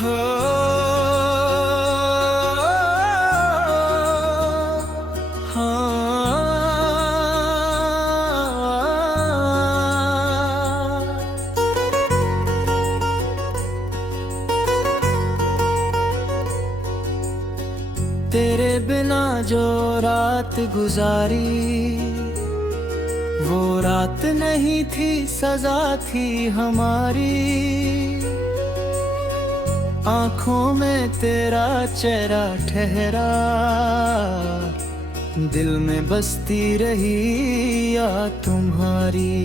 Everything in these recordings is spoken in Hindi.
हो तेरे बिना जो रात गुजारी, वो रात नहीं थी, सजा थी हमारी। आंखों में तेरा चेहरा ठहरा, दिल में बसती रही याद तुम्हारी।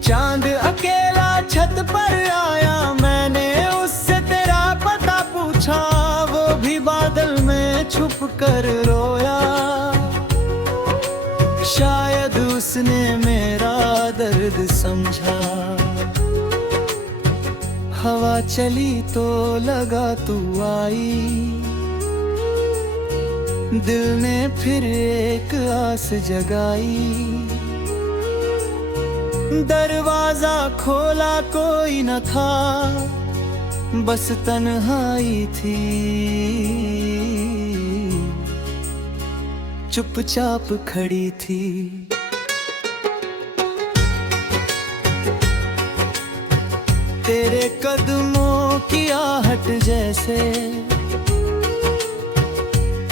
चांद अकेला छत पर आया, मैंने उससे तेरा पता पूछा, वो भी बादल में छुप कर रोया। शायद उसने मेरा दर्द समझा। हवा चली तो लगा तू आई, दिल ने फिर एक आस जगाई। दरवाजा खोला कोई न था, बस तन्हाई थी। चुपचाप खड़ी थी। तेरे कदमों की आहट जैसे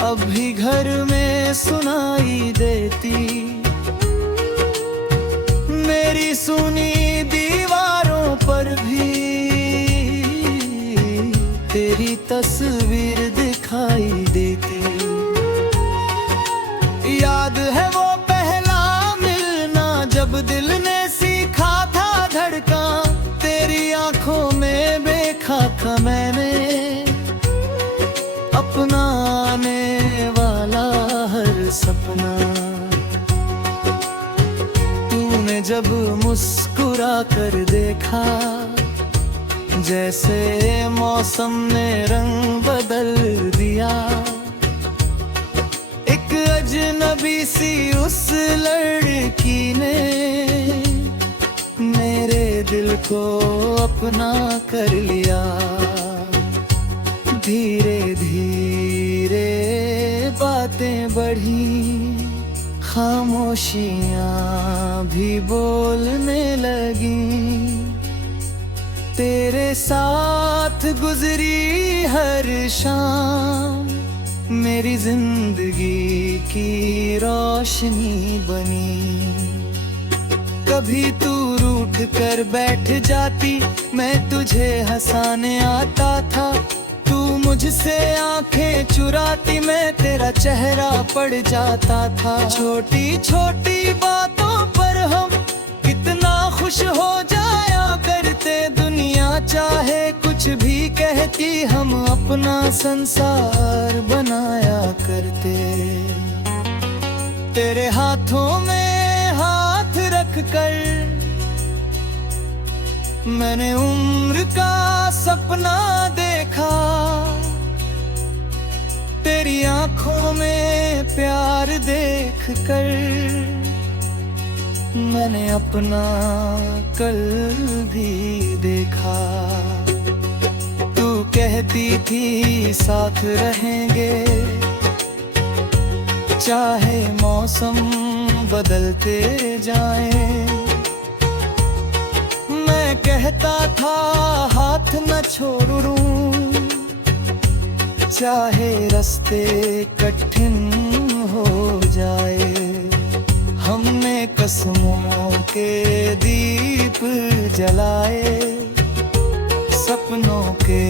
अब भी घर में सुनाई देती। मेरी सुनी दीवारों पर भी तेरी तस्वीर दिखाई देती। याद है वो पहला मिलना, जब दिल ने सीखा था धड़का। तेरी आंखों में देखा था मैंने अपना आने वाला हर सपना। तूने जब मुस्कुरा कर देखा, जैसे मौसम ने रंग बदल दिया। एक अजनबी सी उस लड़की ने मेरे दिल को अपना कर लिया। धीरे धीरे बातें बढ़ी, खामोशियां भी बोलने लगी। तेरे साथ गुजरी हर शाम मेरी जिंदगी की रोशनी बनी। कभी तू रूठ कर बैठ जाती, मैं तुझे हंसाने आता था। तू मुझसे आंखें चुराती, मैं तेरा चेहरा पड़ जाता था। छोटी छोटी बातों पर हम कितना खुश हो जाया करते। दुनिया चाहे कुछ भी कहती, हम अपना संसार बनाया करते। तेरे हाथों में हाथ रख कर मैंने उम्र का सपना देखा। तेरी आंखों में प्यार देख कर मैंने अपना कल भी देखा। तू कहती थी साथ रहेंगे, चाहे मौसम बदलते जाएं। मैं कहता था हाथ न छोड़ूं, चाहे रास्ते कठिन हो जाए। हमने कसमों के दीप जलाए, सपनों के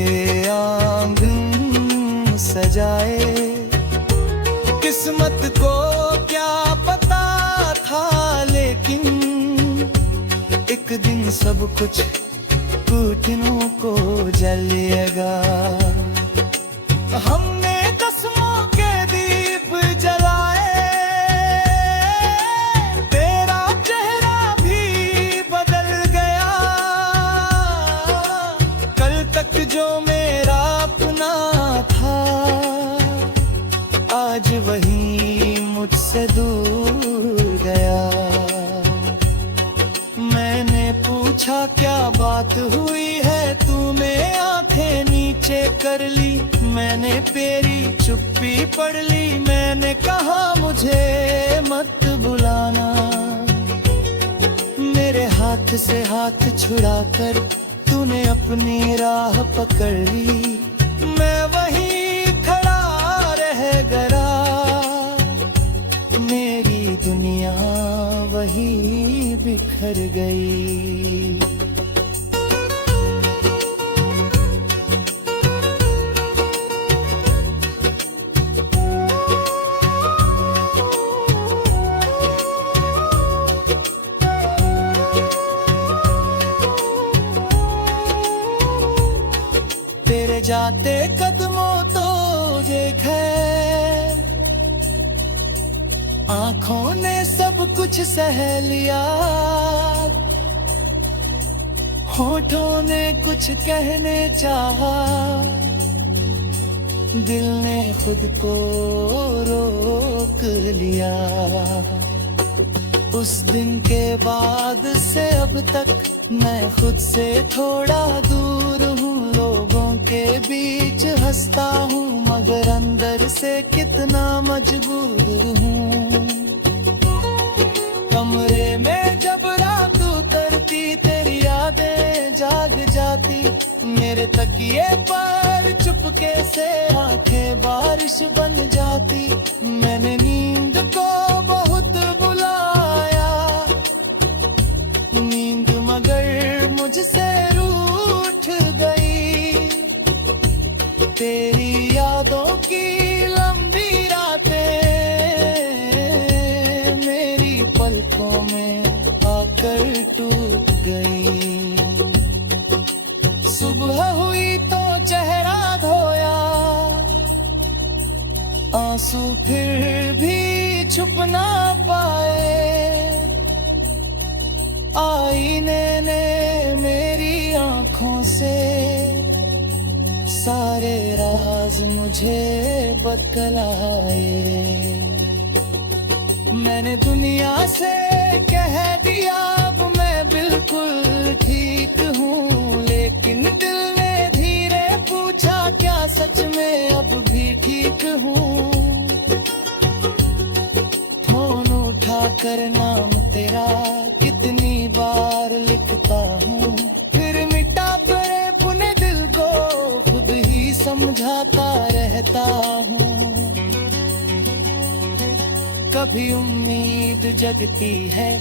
आंगन सजाए। किस्मत को क्या पता था, लेकिन एक दिन सब कुछ घुटनों को जलेगा। हमने कसमों के दीप जलाए, तेरा चेहरा भी बदल गया। कल तक जो मेरा अपना था, आज वही मुझसे दूर गया। मैंने पूछा पूछा क्या बात हुई है, तूने आंखें नीचे कर ली। मैंने तेरी चुप्पी पढ़ ली। मैंने कहा मुझे मत बुलाना। मेरे हाथ से हाथ छुड़ाकर तूने अपनी राह पकड़ ली। मैं वहीं खड़ा रह गया, मेरी दुनिया वहीं बिखर गई। तेरे जाते कदमों तो देखे, आंखों ने सब कुछ सह लिया। होठों ने कुछ कहने चाहा, दिल ने खुद को रोक लिया। उस दिन के बाद से अब तक मैं खुद से थोड़ा दूर हूँ। लोगों के बीच हंसता हूँ, मगर अंदर से कितना मजबूर हूँ। कमरे में जब रात उतरती, तेरी यादें जाग जाती। मेरे तकिए पर चुपके से आंखें बारिश बन जाती। मैंने नींद को बहुत बुलाया, नींद मगर मुझसे रूठ गई। तेरी यादों की लंबी रातें मेरी पलकों में आकर टूट गई। सुबह हुई तो चेहरा धोया, आंसू फिर भी छुप ना पाए। आईने ने मेरी आंखों से सारे राज मुझे बतलाए। मैंने दुनिया से कह दिया अब मैं बिल्कुल ठीक हूँ, लेकिन दिल ने धीरे पूछा क्या सच में अब भी ठीक हूँ। फोन उठा कर नाम तेरा कितनी बार लिखता हूँ, फिर मिटा पड़े पुने दिल को खुद ही समझाता रहता हूँ। कभी उम्मीद जगती है,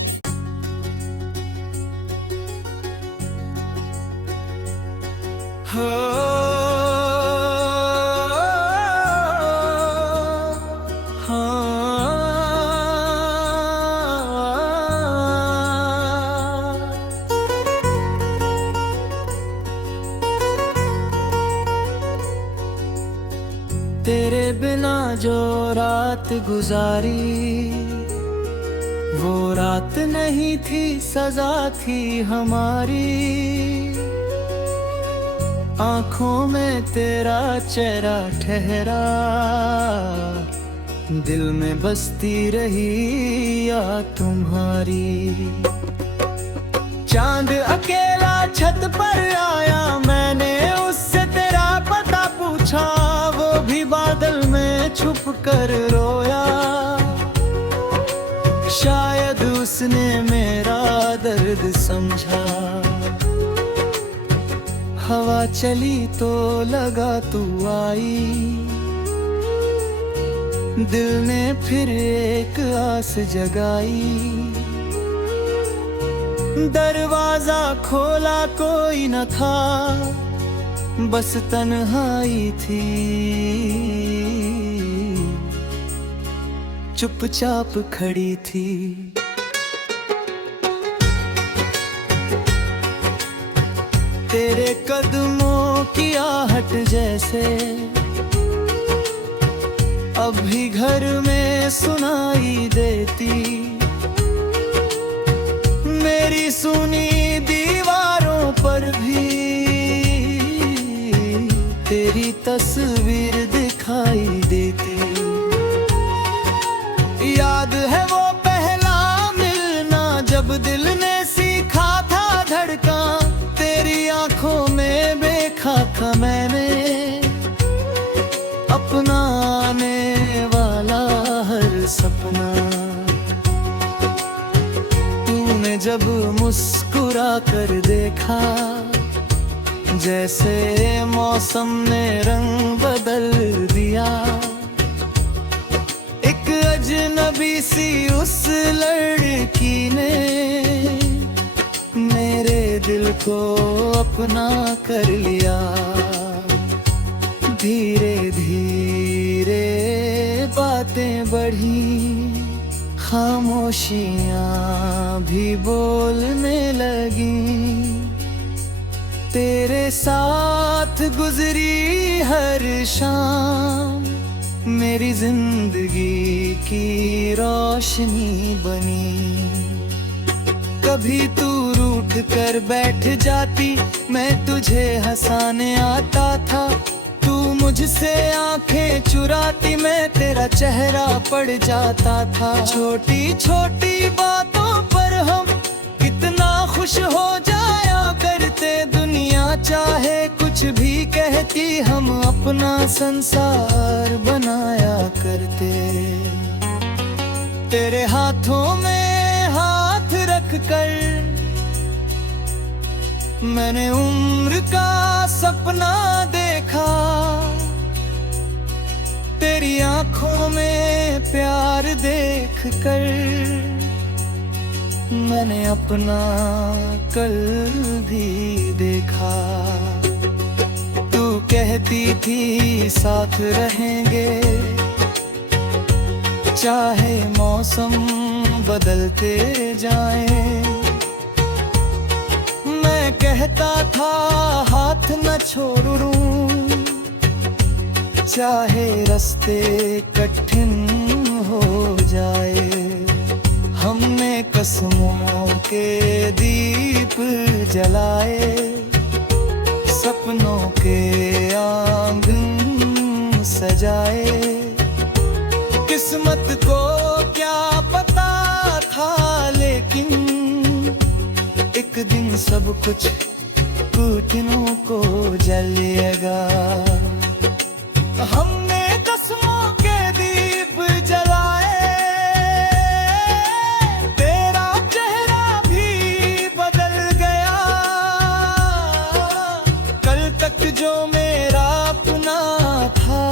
तेरे बिना जो रात गुजारी, वो रात नहीं थी सजा थी हमारी। आंखों में तेरा चेहरा ठहरा, दिल में बसती रही याद तुम्हारी। चांद अकेला छत पर आया, मैंने उससे तेरा पता पूछा, वो भी बादल में छुप कर रोया। शायद उसने मेरा दर्द समझा, हवा चली तो लगा तू आई। दिल ने फिर एक आस जगाई, दरवाजा खोला कोई न था, बस तन्हाई थी। चुपचाप खड़ी थी, तेरे कदमों की आहट जैसे अब भी घर में सुनाई देती। मेरी सुनी दीवारों पर भी तेरी तस्वीर दिखाई देती। याद है वो पहला मिलना, जब दिल ने सीखा था धड़कना। तूने जब मुस्कुरा कर देखा, जैसे मौसम ने रंग बदल दिया। एक अजनबी सी उस लड़की ने मेरे दिल को अपना कर लिया। धीरे धीरे बातें बढ़ी, खामोशियां भी बोलने लगी। तेरे साथ गुजरी हर शाम मेरी जिंदगी की रोशनी बनी। कभी तू रूठ कर बैठ जाती, मैं तुझे हंसाने आता था। तू मुझसे आंखें चुराती, मैं तेरा चेहरा पड़ जाता था। छोटी छोटी बातों पर हम कितना खुश हो जाया करते। दुनिया चाहे कुछ भी कहती, हम अपना संसार बनाया करते। तेरे हाथों में हाथ रख कर मैंने उम्र का सपना देखा। तेरी आंखों में प्यार देख कर मैंने अपना कल भी देखा। तू कहती थी साथ रहेंगे, चाहे मौसम बदलते जाएं। मैं कहता था हाथ न छोड़ूं, चाहे रास्ते कठिन हो जाए। हमने कसमों के दीप जलाए, सपनों के आंगन सजाए। किस्मत को क्या पता था, लेकिन एक दिन सब कुछ घुटनों को जलेगा। हमने कसमों के दीप जलाए, तेरा चेहरा भी बदल गया। कल तक जो मेरा अपना था,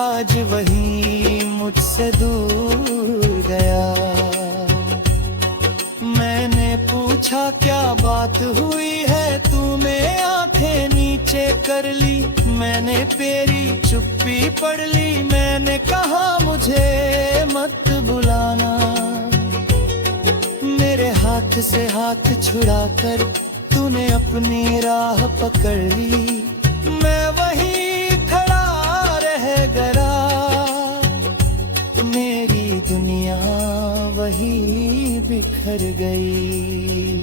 आज वही मुझसे दूर गया। मैंने पूछा क्या बात हुई है, तूने आंखें नीचे कर ली। मैंने तेरी चुप्पी पढ़ ली। मैंने कहा मुझे मत बुलाना। मेरे हाथ से हाथ छुड़ाकर तूने अपनी राह पकड़ ली। मैं वहीं खड़ा रह गया, मेरी दुनिया वहीं बिखर गई।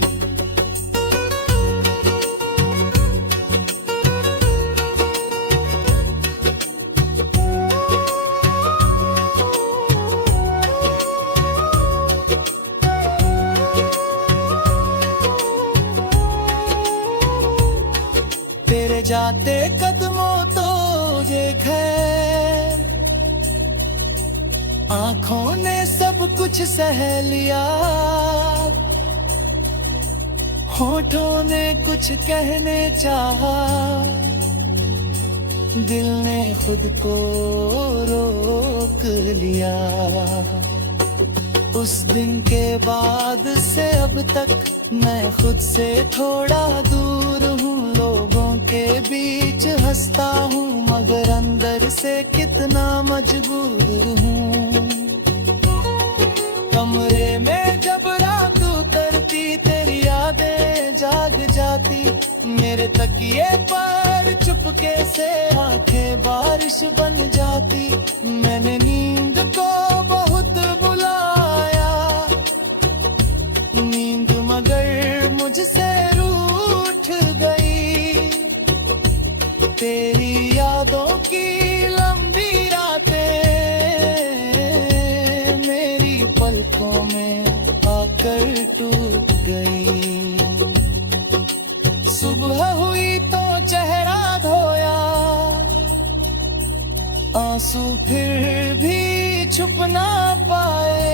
तेरे जाते कदमों तो देखे, आंखों ने सब कुछ सह लिया। होठों ने कुछ कहने चाहा, दिल ने खुद को रोक लिया। उस दिन के बाद से अब तक मैं खुद से थोड़ा दूर हूँ। लोगों के बीच हंसता हूँ, मगर अंदर से कितना मजबूर हूँ। कमरे में जब रात उतरती, तेरी यादें जाग जाती। मेरे तकिए पर चुपके से आंखें बारिश बन जाती। मैंने नींद को बहुत बुलाया, नींद मगर मुझसे रूठ गई। तेरी यादों की लंबी रातें मेरी पलकों में आकर टूट गई। सुबह हुई तो चेहरा धोया, आंसू फिर भी छुप ना पाए।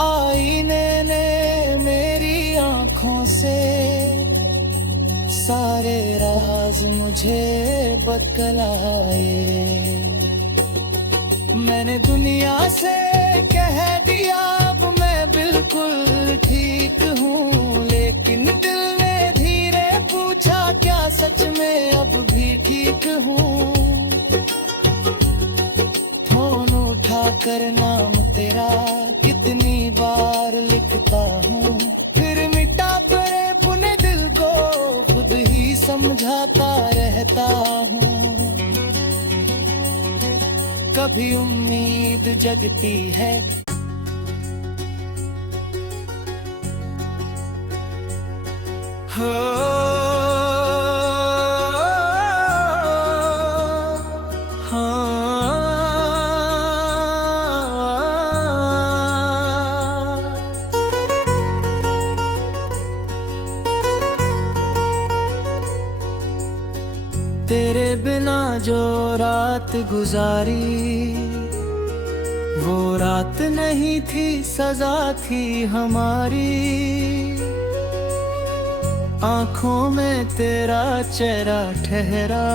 आईने ने मेरी आंखों से सारे राज मुझे बतलाए। मैंने दुनिया से कह दिया अब मैं बिल्कुल ठीक हूँ, लेकिन दिल ने धीरे पूछा क्या सच में अब भी ठीक हूँ। फोन उठा कर नाम तेरा कितनी बार लिखता हूँ, फिर मिटा करे पुने दिल को खुद ही समझाता रहता हूँ। कभी उम्मीद जगती है, हो तेरे बिना जो रात गुजारी, वो रात नहीं थी सजा थी हमारी। आंखों में तेरा चेहरा ठहरा,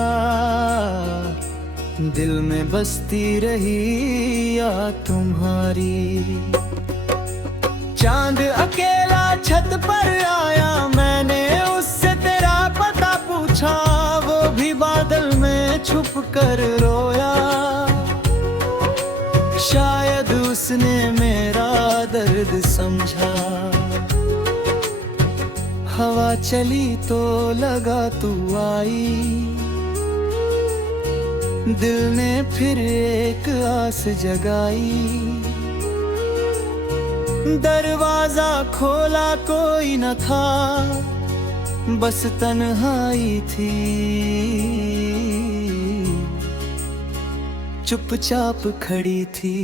दिल में बसती रही याद तुम्हारी। चांद अकेला छत पर आया, मैंने उससे तेरा पता पूछा, वो भी बादल में छुप कर रोया। शायद उसने मेरा दर्द समझा, हवा चली तो लगा तू आई। दिल ने फिर एक आस जगाई, दरवाजा खोला कोई न था, बस तन्हाई थी। चुपचाप खड़ी थी,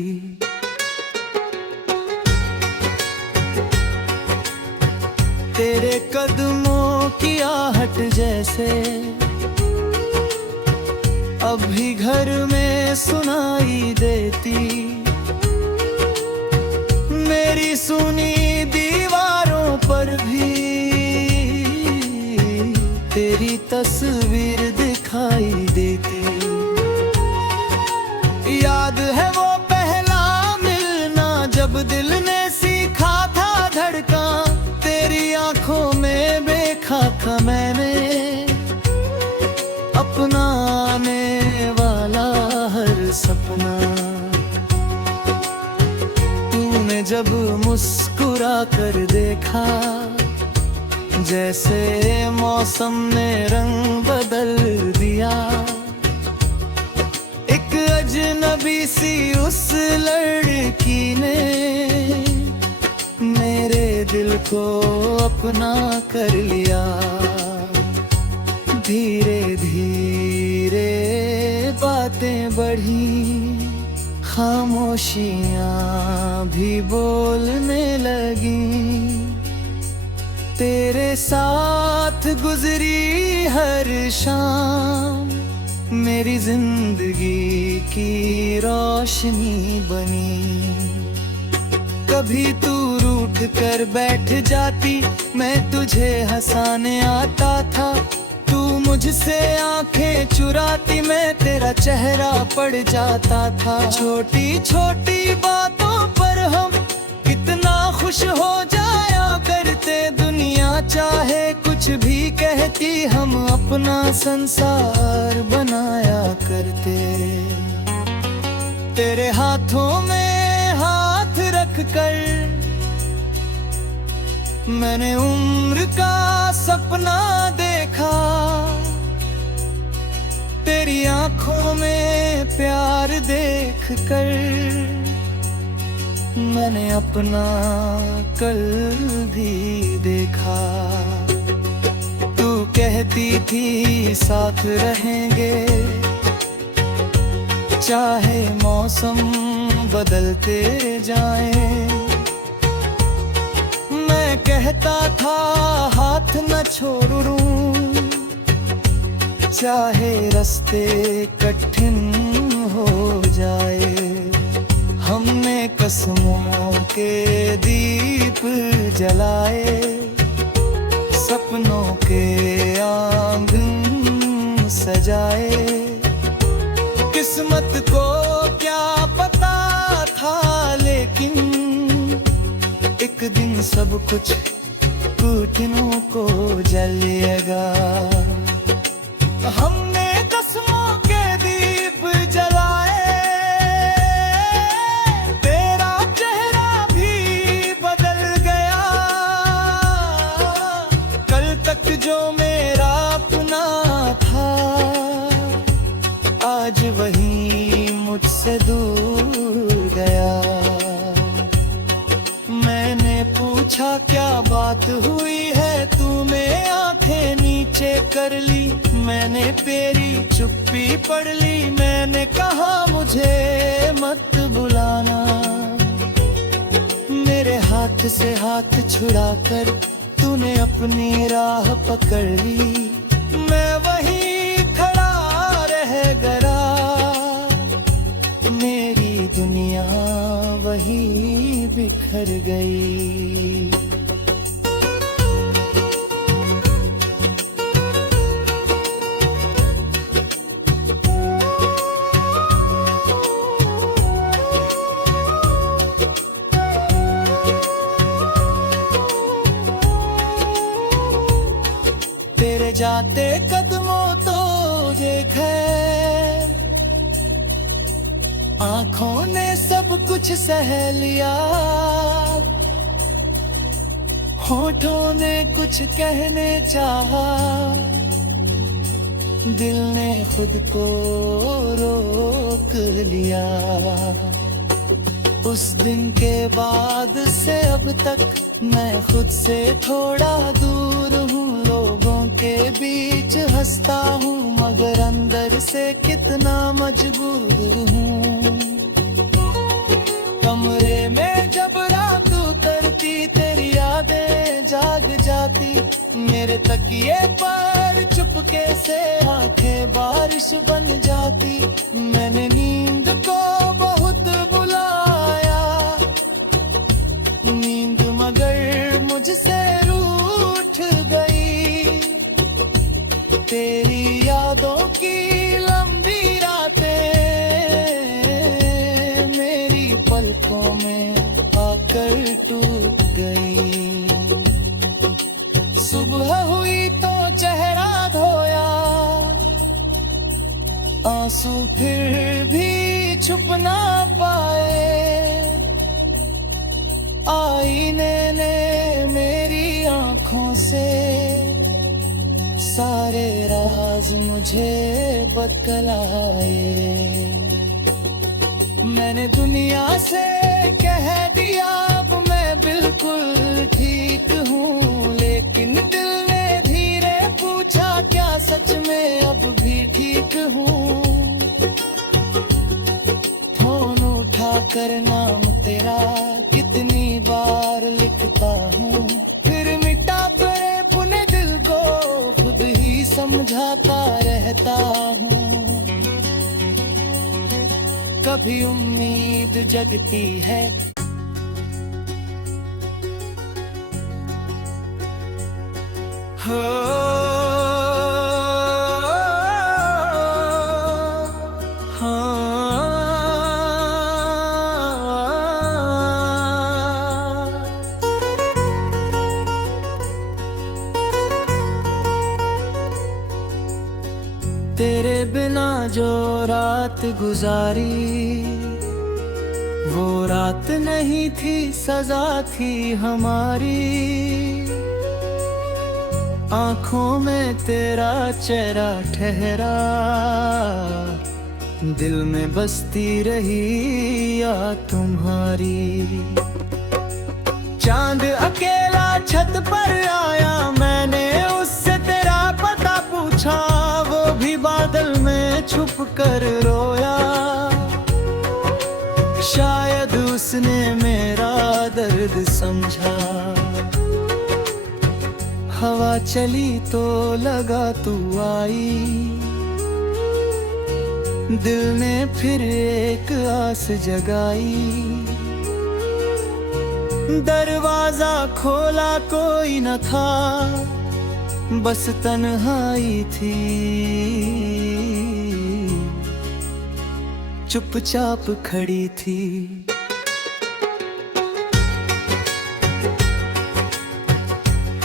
तेरे कदमों की आहट जैसे अब भी घर में सुनाई देती। मेरी सुनी दीवारों पर भी तेरी तस्वीर दिखाई देती। याद है वो पहला मिलना, जब दिल ने सीखा था धड़का। तेरी आंखों में देखा था मैंने अपना आने वाला हर सपना। तूने जब मुस्कुरा कर देखा, जैसे मौसम ने रंग बदल दिया। एक अजनबी सी उस लड़की ने मेरे दिल को अपना कर लिया। धीरे धीरे बातें बढ़ी, खामोशियाँ भी बोलने लगी। तेरे साथ गुजरी हर शाम मेरी जिंदगी की रोशनी बनी। कभी तू रूठ कर बैठ जाती, मैं तुझे हंसाने आता था। तू मुझसे आंखें चुराती, मैं तेरा चेहरा पड़ जाता था। छोटी छोटी बातों पर हम कितना खुश हो जाया करते। दुनिया चाहे कुछ भी कहती, हम अपना संसार बनाया करते। तेरे हाथों में हाथ रख कर मैंने उम्र का सपना देखा। तेरी आंखों में प्यार देख कर मैंने अपना कल भी देखा। तू कहती थी साथ रहेंगे, चाहे मौसम बदलते जाएं। मैं कहता था हाथ न छोड़ूं, चाहे रास्ते कठिन हो जाए। हमने कसमों के दीप जलाए, सपनों के आंगन सजाए। किस्मत को क्या पता था, लेकिन एक दिन सब कुछ घुटनों को जलेगा। हमने कसमों के दीप जलाए, तेरा चेहरा भी बदल गया। कल तक जो मेरा अपना था, आज वही मुझसे दूर गया। मैंने पूछा क्या बात हुई है, तूने आंखें नीचे कर ली। मैंने तेरी चुप्पी पढ़ ली। मैंने कहा मुझे मत बुलाना, मेरे हाथ से हाथ छुड़ाकर तूने अपनी राह पकड़ ली। मैं वहीं खड़ा रह गया, मेरी दुनिया वहीं बिखर गई। तेरे जाते कदमों तो देखे, आंखों ने सब कुछ सह लिया। होठों ने कुछ कहने चाहा, दिल ने खुद को रोक लिया। उस दिन के बाद से अब तक मैं खुद से थोड़ा दूर हूँ। लोगों के बीच हंसता हूँ, मगर अंदर से कितना मजबूर हूँ। कमरे में जब रात उतरती, तेरी यादें जाग जाती। मेरे तकिए पर चुपके से आंखें बारिश बन जाती। मैंने नींद को बहुत बुलाया, नींद मगर मुझसे रूठ गई। तेरी यादों की लंबी रातें मेरी पलकों में आकर टूट गई। सुबह हुई तो चेहरा धोया, आंसू फिर भी छुप ना पाए। आईने ने मेरी आंखों से सारे राज मुझे बतलाए। मैंने दुनिया से कह दिया अब मैं बिल्कुल ठीक हूँ, लेकिन दिल ने धीरे पूछा क्या सच में अब भी ठीक हूँ। फोन उठा कर नाम तेरा कितनी बार लिखता हूँ, फिर मिटा करे पुने दिल को खुद ही समझाता रहता हूँ। कभी उम्मीद जगती है, तेरे बिना जो रात गुजारी, वो रात नहीं थी सजा थी हमारी। आँखों में तेरा चेहरा ठहरा, दिल में बसती रही याद तुम्हारी। चांद अकेला छत पर आया, मैंने उससे तेरा पता पूछा, वो भी बादल में छुप कर रोया। शायद उसने मेरा दर्द समझा, हवा चली तो लगा तू आई। दिल ने फिर एक आस जगाई, दरवाजा खोला कोई न था, बस तन्हाई थी। चुपचाप खड़ी थी।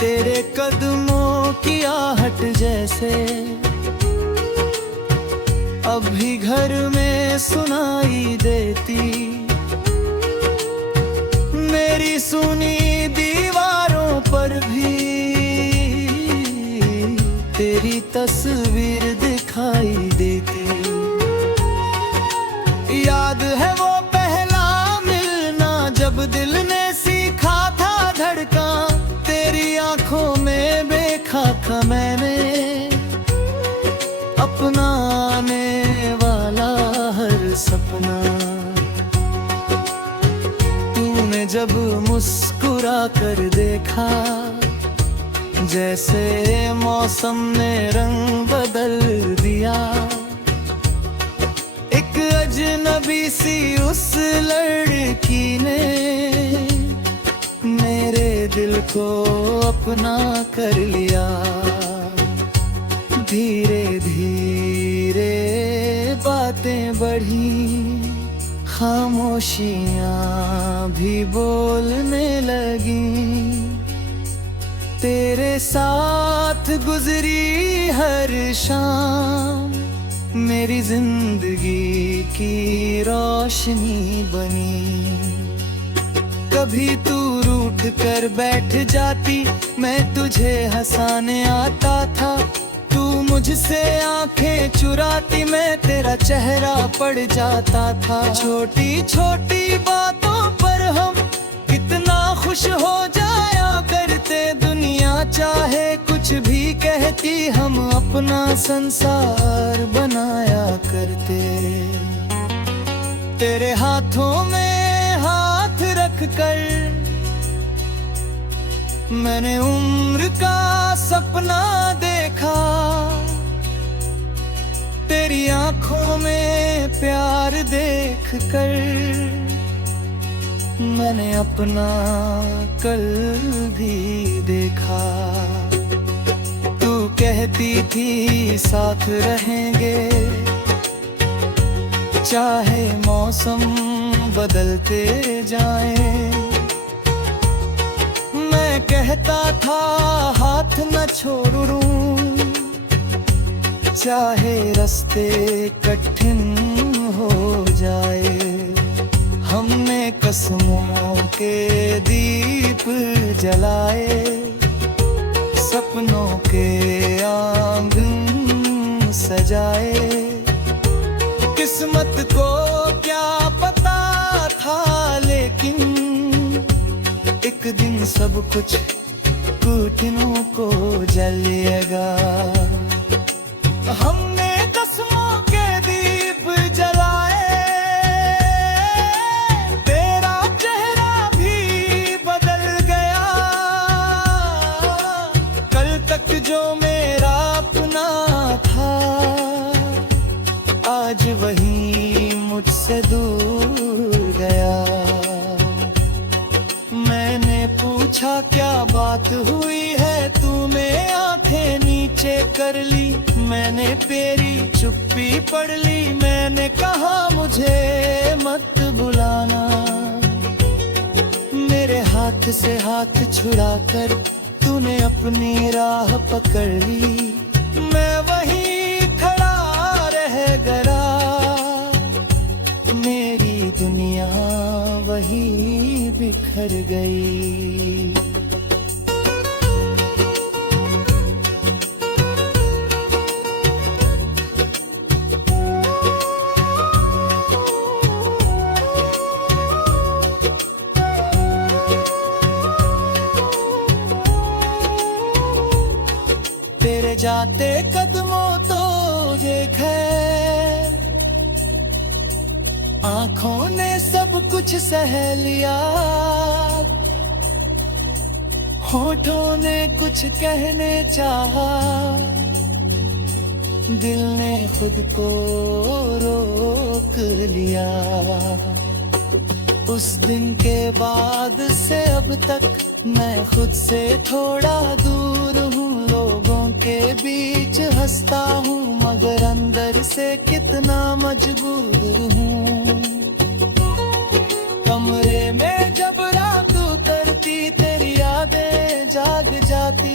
तेरे कदमों की आहट जैसे अभी घर में सुनाई देती। मेरी सुनी दीवारों पर भी तेरी तस्वीर दिखाई देती। याद है वो पहला मिलना, जब दिल ने सीखा था धड़का। तेरी आंखों में देखा था मैंने अपना आने वाला हर सपना। तूने जब मुस्कुरा कर देखा, जैसे मौसम ने रंग बदल दिया। एक अजनबी सी उस लड़की ने मेरे दिल को अपना कर लिया। धीरे धीरे बातें बढ़ी, खामोशियां भी बोलने लगी। तेरे साथ गुजरी हर शाम मेरी जिंदगी की रोशनी बनी। कभी तू रूठ कर बैठ जाती, मैं तुझे हंसाने आता था। तू मुझसे आंखें चुराती, मैं तेरा चेहरा पड़ जाता था। छोटी छोटी बातों पर हम कितना खुश हो जाया करते। दुनिया चाहे कुछ भी कहती, हम अपना संसार बनाया करते। तेरे हाथों में हाथ रख कर मैंने उम्र का सपना देखा। तेरी आंखों में प्यार देख कर मैंने अपना कल भी देखा। तू कहती थी साथ रहेंगे, चाहे मौसम बदलते जाएं। मैं कहता था हाथ न छोड़ूं, चाहे रास्ते कठिन हो जाए। हमने कसमों के दीप जलाए, सपनों के आंगन सजाए। किस्मत को क्या पता था, लेकिन एक दिन सब कुछ कठिनों को जलेगा। हमने कसमों के दीप जलाए, तेरा चेहरा भी बदल गया। कल तक जो मेरा अपना था, आज वही मुझसे दूर गया। मैंने पूछा क्या बात हुई है, तूने आंखें नीचे कर ली। मैंने तेरी चुप्पी पढ़ ली। मैंने कहा मुझे मत बुलाना। मेरे हाथ से हाथ छुड़ाकर तूने अपनी राह पकड़ ली। मैं वहीं खड़ा रह गया, मेरी दुनिया वहीं बिखर गई। तेरे जाते कदमों तो देखे, आंखों ने सब कुछ सह लिया। होठों ने कुछ कहने चाहा, दिल ने खुद को रोक लिया। उस दिन के बाद से अब तक मैं खुद से थोड़ा दूर हूँ। लोगों के बीच हंसता हूँ मगर अंदर से कितना मजबूर हूँ। कमरे में जब रात उतरती तेरी यादें जाग जाती।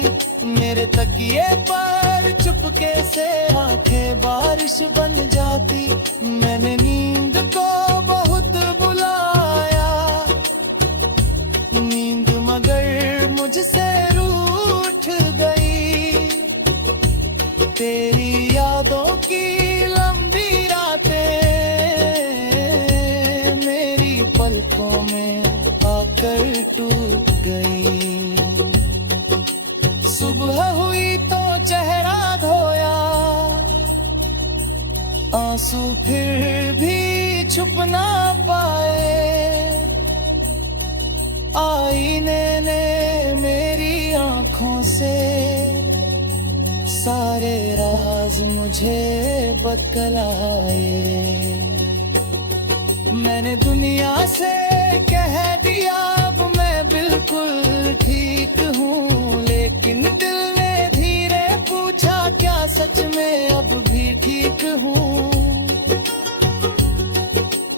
मेरे तकिए पर चुपके से आंखें बारिश बन जाती। मैंने नींद को बहुत बुलाया, नींद मगर मुझसे रूठ गई। तेरी यादों की लंबी रातें मेरी पलकों में आकर टूट गई। सुबह हुई तो चेहरा धोया, आंसू फिर भी छुप ना पाए। आईने ने मेरी आंखों से सारे राज मुझे बतलाए। मैंने दुनिया से कह दिया अब मैं बिल्कुल ठीक हूँ, लेकिन दिल ने धीरे पूछा क्या सच में अब भी ठीक हूँ।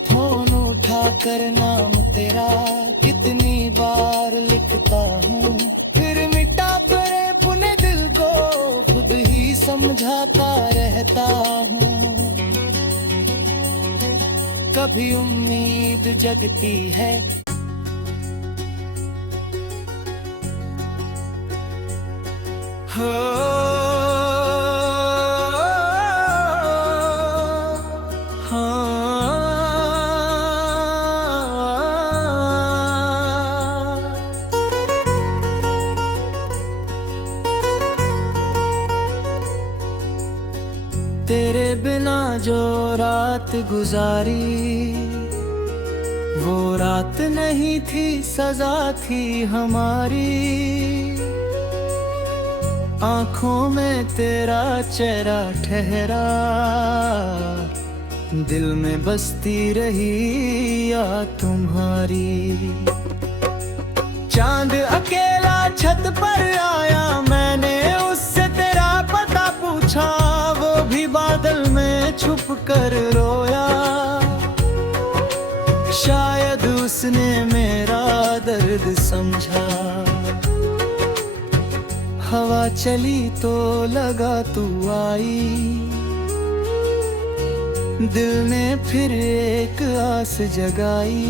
फोन उठा कर नाम तेरा कितनी बार लिखता हूँ, फिर मिटा करे पुने दिल को खुद ही समझाता रहता हूँ। कभी उम्मीद जगती है, तेरे बिना जो रात गुजारी वो रात नहीं थी, सजा थी हमारी। आंखों में तेरा चेहरा ठहरा, दिल में बसती रही याद तुम्हारी। चांद अकेला छत पर आया, मैंने उससे तेरा पता पूछा, वो भी बादल में छुप कर रोया। शायद उसने मेरा दर्द समझा। हवा चली तो लगा तू आई, दिल ने फिर एक आस जगाई।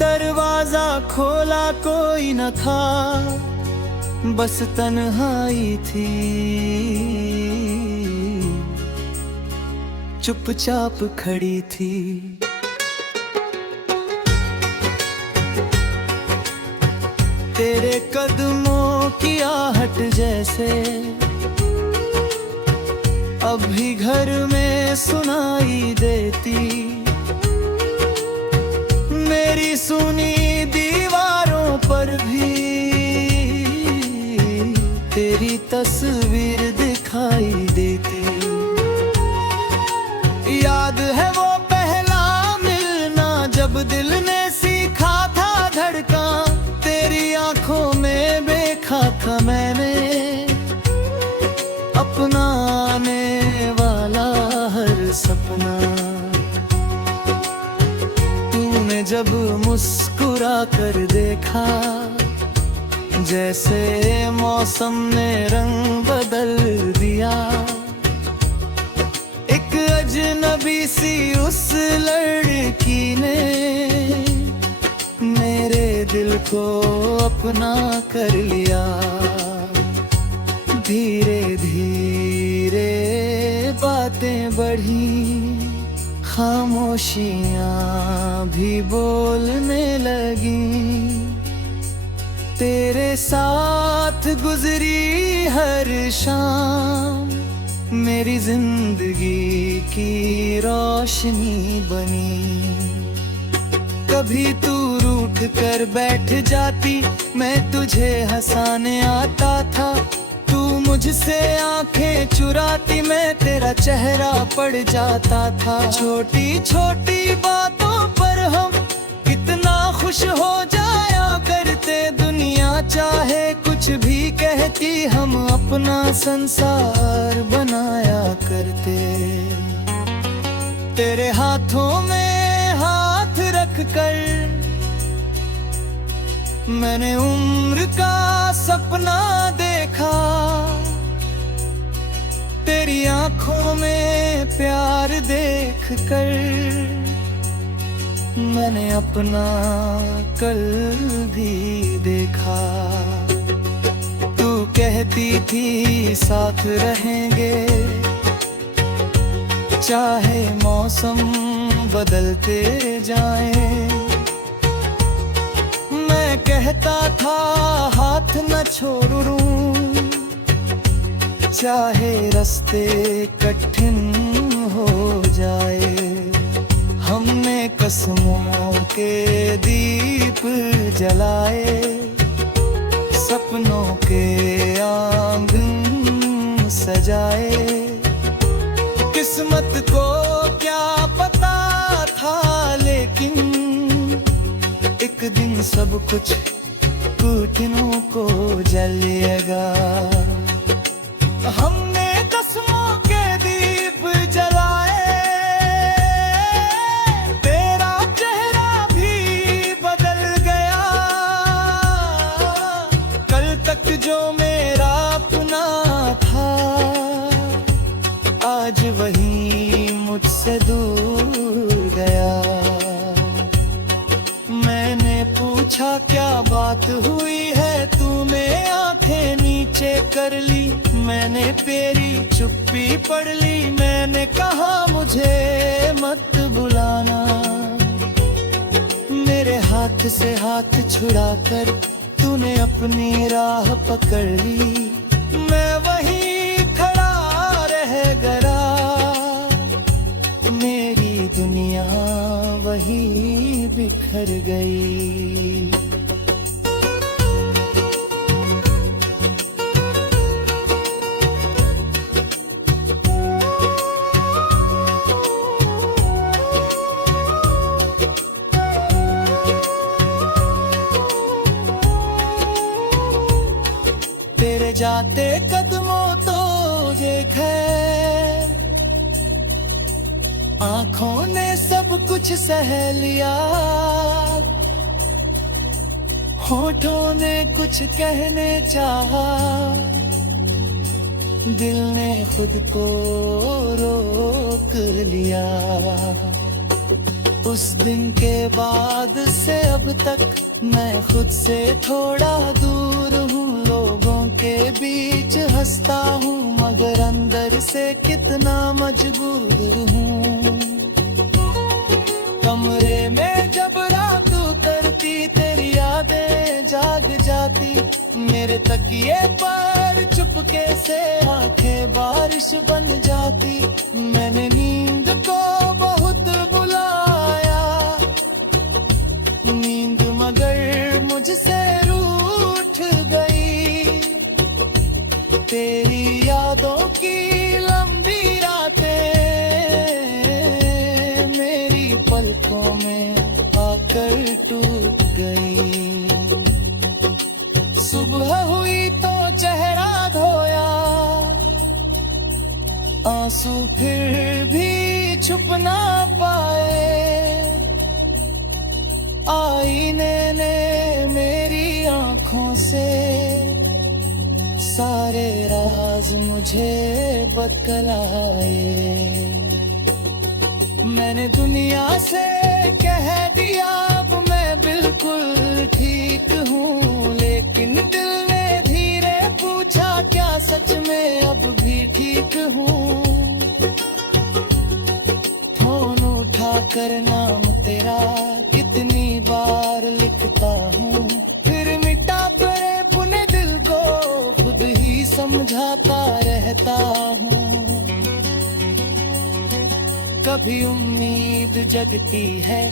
दरवाजा खोला कोई न था, बस तन्हाई थी। चुपचाप खड़ी थी। तेरे कदमों की आहट जैसे अभी घर में सुनाई देती। मेरी सुनी दीवारों पर भी तेरी तस्वीर दिखाई देती। याद है वो पहला मिलना जब दिल ने सीखा था धड़का। तेरी आंखों में देखा था मैंने अपना आने वाला हर सपना। तूने जब मुस्कुरा कर देखा, जैसे मौसम ने रंग बदल दिया। एक अजनबी सी उस लड़की ने मेरे दिल को अपना कर लिया। धीरे धीरे बातें बढ़ी, खामोशियाँ भी बोलने लगी। तेरे साथ गुजरी हर शाम मेरी जिंदगी की रोशनी बनी। कभी तू रूठ कर बैठ जाती, मैं तुझे हंसाने आता था। तू मुझसे आंखें चुराती, मैं तेरा चेहरा पड़ जाता था। छोटी छोटी बातों हम कितना खुश हो जाया करते, दुनिया चाहे कुछ भी कहती, हम अपना संसार बनाया करते। तेरे हाथों में हाथ रख कर मैंने उम्र का सपना देखा, तेरी आंखों में प्यार देख कर मैंने अपना कल भी देखा। तू कहती थी साथ रहेंगे, चाहे मौसम बदलते जाएं। मैं कहता था हाथ न छोड़ूं, चाहे रास्ते कठिन हो जाए। हमने कसमों के दीप जलाए, सपनों के आंगन सजाए। किस्मत को क्या पता था, लेकिन एक दिन सब कुछ कठिनों को जलेगा। हमने कसमों के दीप जलाए, तेरा चेहरा भी बदल गया। कल तक जो मेरा अपना था, आज वही मुझसे दूर गया। मैंने पूछा क्या बात हुई है, तूने आंखें नीचे कर ली। मैंने तेरी चुप्पी पढ़ ली, मैंने कहा मुझे मत बुलाना। मेरे हाथ से हाथ छुड़ाकर तूने अपनी राह पकड़ ली। मैं वहीं खड़ा रह गया, मेरी दुनिया वहीं बिखर गई। तेरे जाते कदमों तो देखे, आंखों ने सब कुछ सह लिया। होठों ने कुछ कहने चाहा, दिल ने खुद को रोक लिया। उस दिन के बाद से अब तक मैं खुद से थोड़ा दूर हूँ। लोगों के बीच हंसता हूँ, मगर अंदर से कितना मजबूर हूँ। कमरे में जब रात उतरती, तेरी यादें जाग जाती। मेरे तकिए पर चुपके से आंखें बारिश बन जाती। मैंने नींद को बहुत बुलाया, नींद मगर मुझसे रूठ गई। तेरी यादों की लंबी रातें मेरी पलकों में आकर टूट गई। सुबह हुई तो चेहरा धोया, आंसू फिर भी छुप ना पाए। आईने ने मेरी आंखों से सारे राज मुझे बतलाए। मैंने दुनिया से कह दिया अब मैं बिल्कुल ठीक हूँ, लेकिन दिल ने धीरे पूछा क्या सच में अब भी ठीक हूँ। फोन उठा कर नाम तेरा कितनी बार लिखता हूँ, फिर मिटा पड़े पुने दिल को खुद ही समझाता रहता हूँ। कभी उम्मीद जगती है,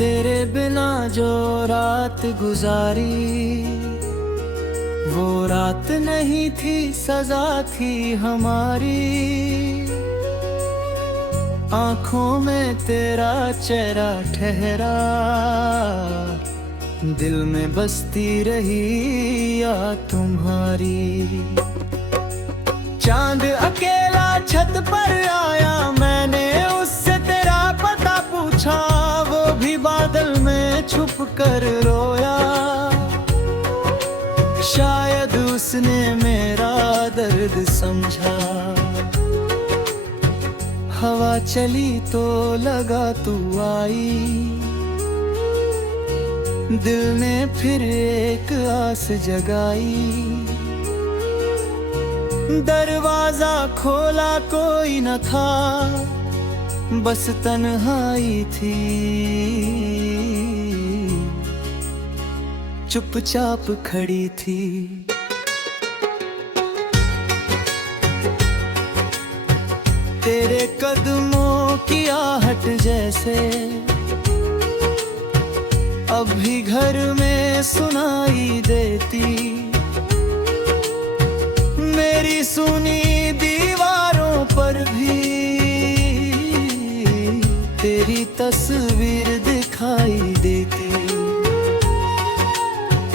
तेरे बिना जो रात गुजारी, वो रात नहीं थी, सजा थी हमारी। आंखों में तेरा चेहरा ठहरा, दिल में बसती रही याद तुम्हारी। चांद अकेला छत पर आया, मैंने उससे तेरा पता पूछा, वो भी बादल में छुप कर रोया। शायद उसने मेरा दर्द समझा। हवा चली तो लगा तू आई, दिल ने फिर एक आस जगाई। दरवाजा खोला कोई न था, बस तन्हाई थी। चुपचाप खड़ी थी। तेरे कदमों की आहट जैसे अब भी घर में सुनाई देती। मेरी सुनी दीवारों पर भी तेरी तस्वीर दिखाई देती।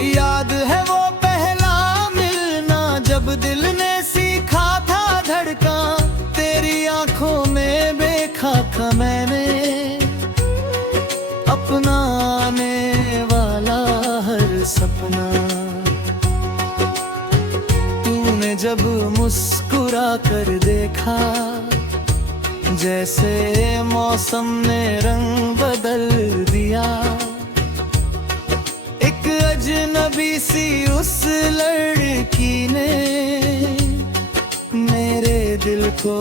याद है वो पहला मिलना, जब दिल ने सीखा था धड़का। तेरी आंखों में देखा था मैंने अपना आने वाला हर सपना। तूने जब मुस्कुरा कर देखा, जैसे मौसम ने रंग बदल दिया। एक अजनबी सी उस लड़की ने मेरे दिल को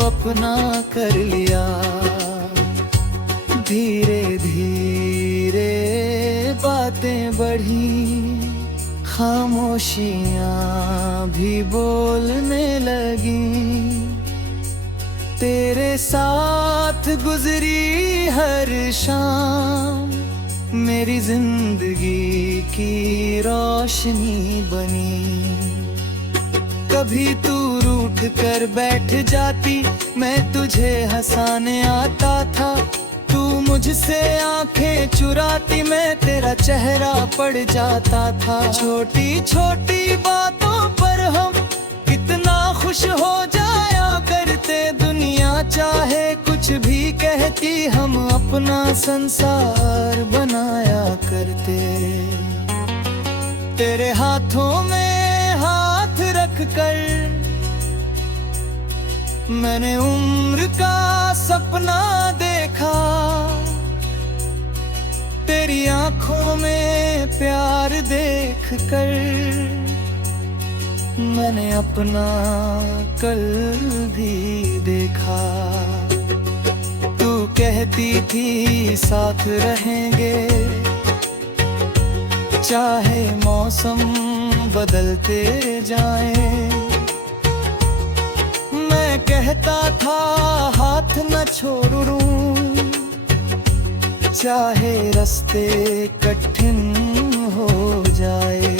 अपना कर लिया। धीरे धीरे बातें बढ़ी, खामोशियाँ भी बोलने लगी। तेरे साथ गुजरी हर शाम मेरी जिंदगी की रोशनी बनी। कभी तू रूठ कर बैठ जाती, मैं तुझे हंसाने आता था। तू मुझसे आंखें चुराती, मैं तेरा चेहरा पड़ जाता था। छोटी छोटी बातों पर हम कितना खुश हो जाया करते। दुनिया चाहे कुछ भी कहती, हम अपना संसार बनाया करते। तेरे हाथों में हाथ रख कर मैंने उम्र का सपना देखा। तेरी आंखों में प्यार देख कर मैंने अपना कल भी देखा। तू कहती थी साथ रहेंगे, चाहे मौसम बदलते जाएं। मैं कहता था हाथ न छोड़ूं, चाहे रास्ते कठिन हो जाए।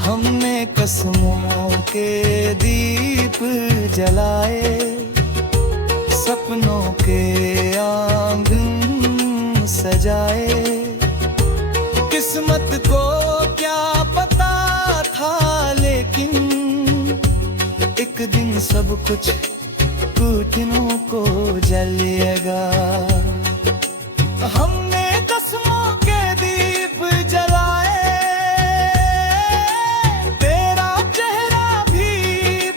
हमने कसमों के दीप जलाए, सपनों के आंगन सजाए। किस्मत को क्या पता था, लेकिन एक दिन सब कुछ टूटनों को जलेगा। हमने कसमों के दीप जलाए, तेरा चेहरा भी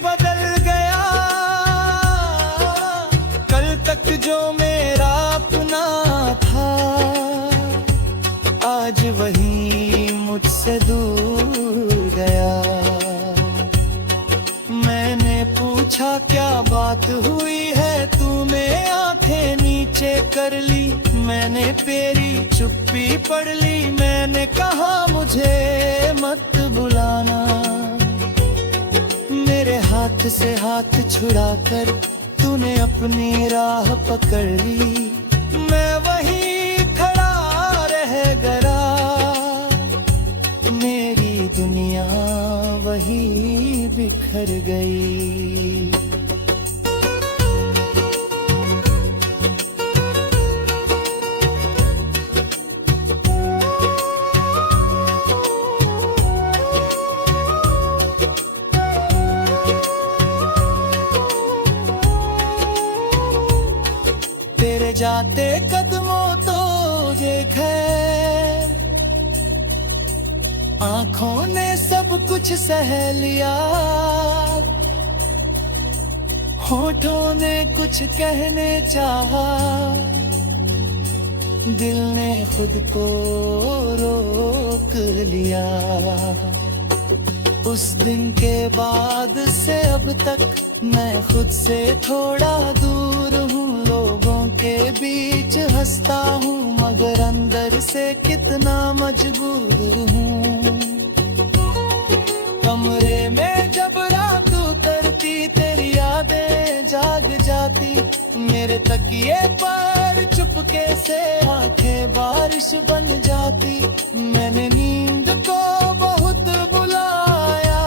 बदल गया। कल तक जो मेरा अपना था, आज वही मुझसे दूर गया। मैंने पूछा क्या बात हुई है, तूने आंखें नीचे कर ली। मैंने तेरी चुप्पी पढ़ ली। मैंने कहा मुझे मत बुलाना। मेरे हाथ से हाथ छुड़ाकर तूने अपनी राह पकड़ ली। मैं वहीं खड़ा दुनिया वही बिखर गई। तेरे जाते कदमों तो देखे, आंखों ने सब कुछ सह लिया, होठों ने कुछ कहने चाहा, दिल ने खुद को रोक लिया। उस दिन के बाद से अब तक मैं खुद से थोड़ा दूर हूँ, लोगों के बीच हंसता हूँ मगर अंदर से कितना मजबूर हूँ। कमरे में जब रात उतरती तेरी यादें जाग जाती, मेरे तकिए पर चुपके से आंखें बारिश बन जाती। मैंने नींद को बहुत बुलाया,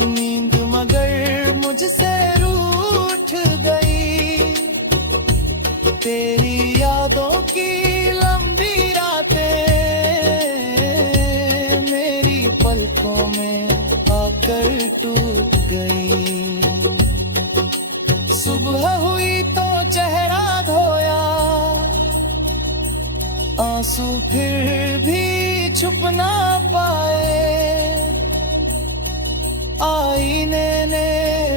नींद मगर मुझसे रूठ गई। तेरी यादों की लंबी रातें मेरी पलकों में आकर टूट गई। सुबह हुई तो चेहरा धोया, आंसू फिर भी छुप ना पाए। आईने ने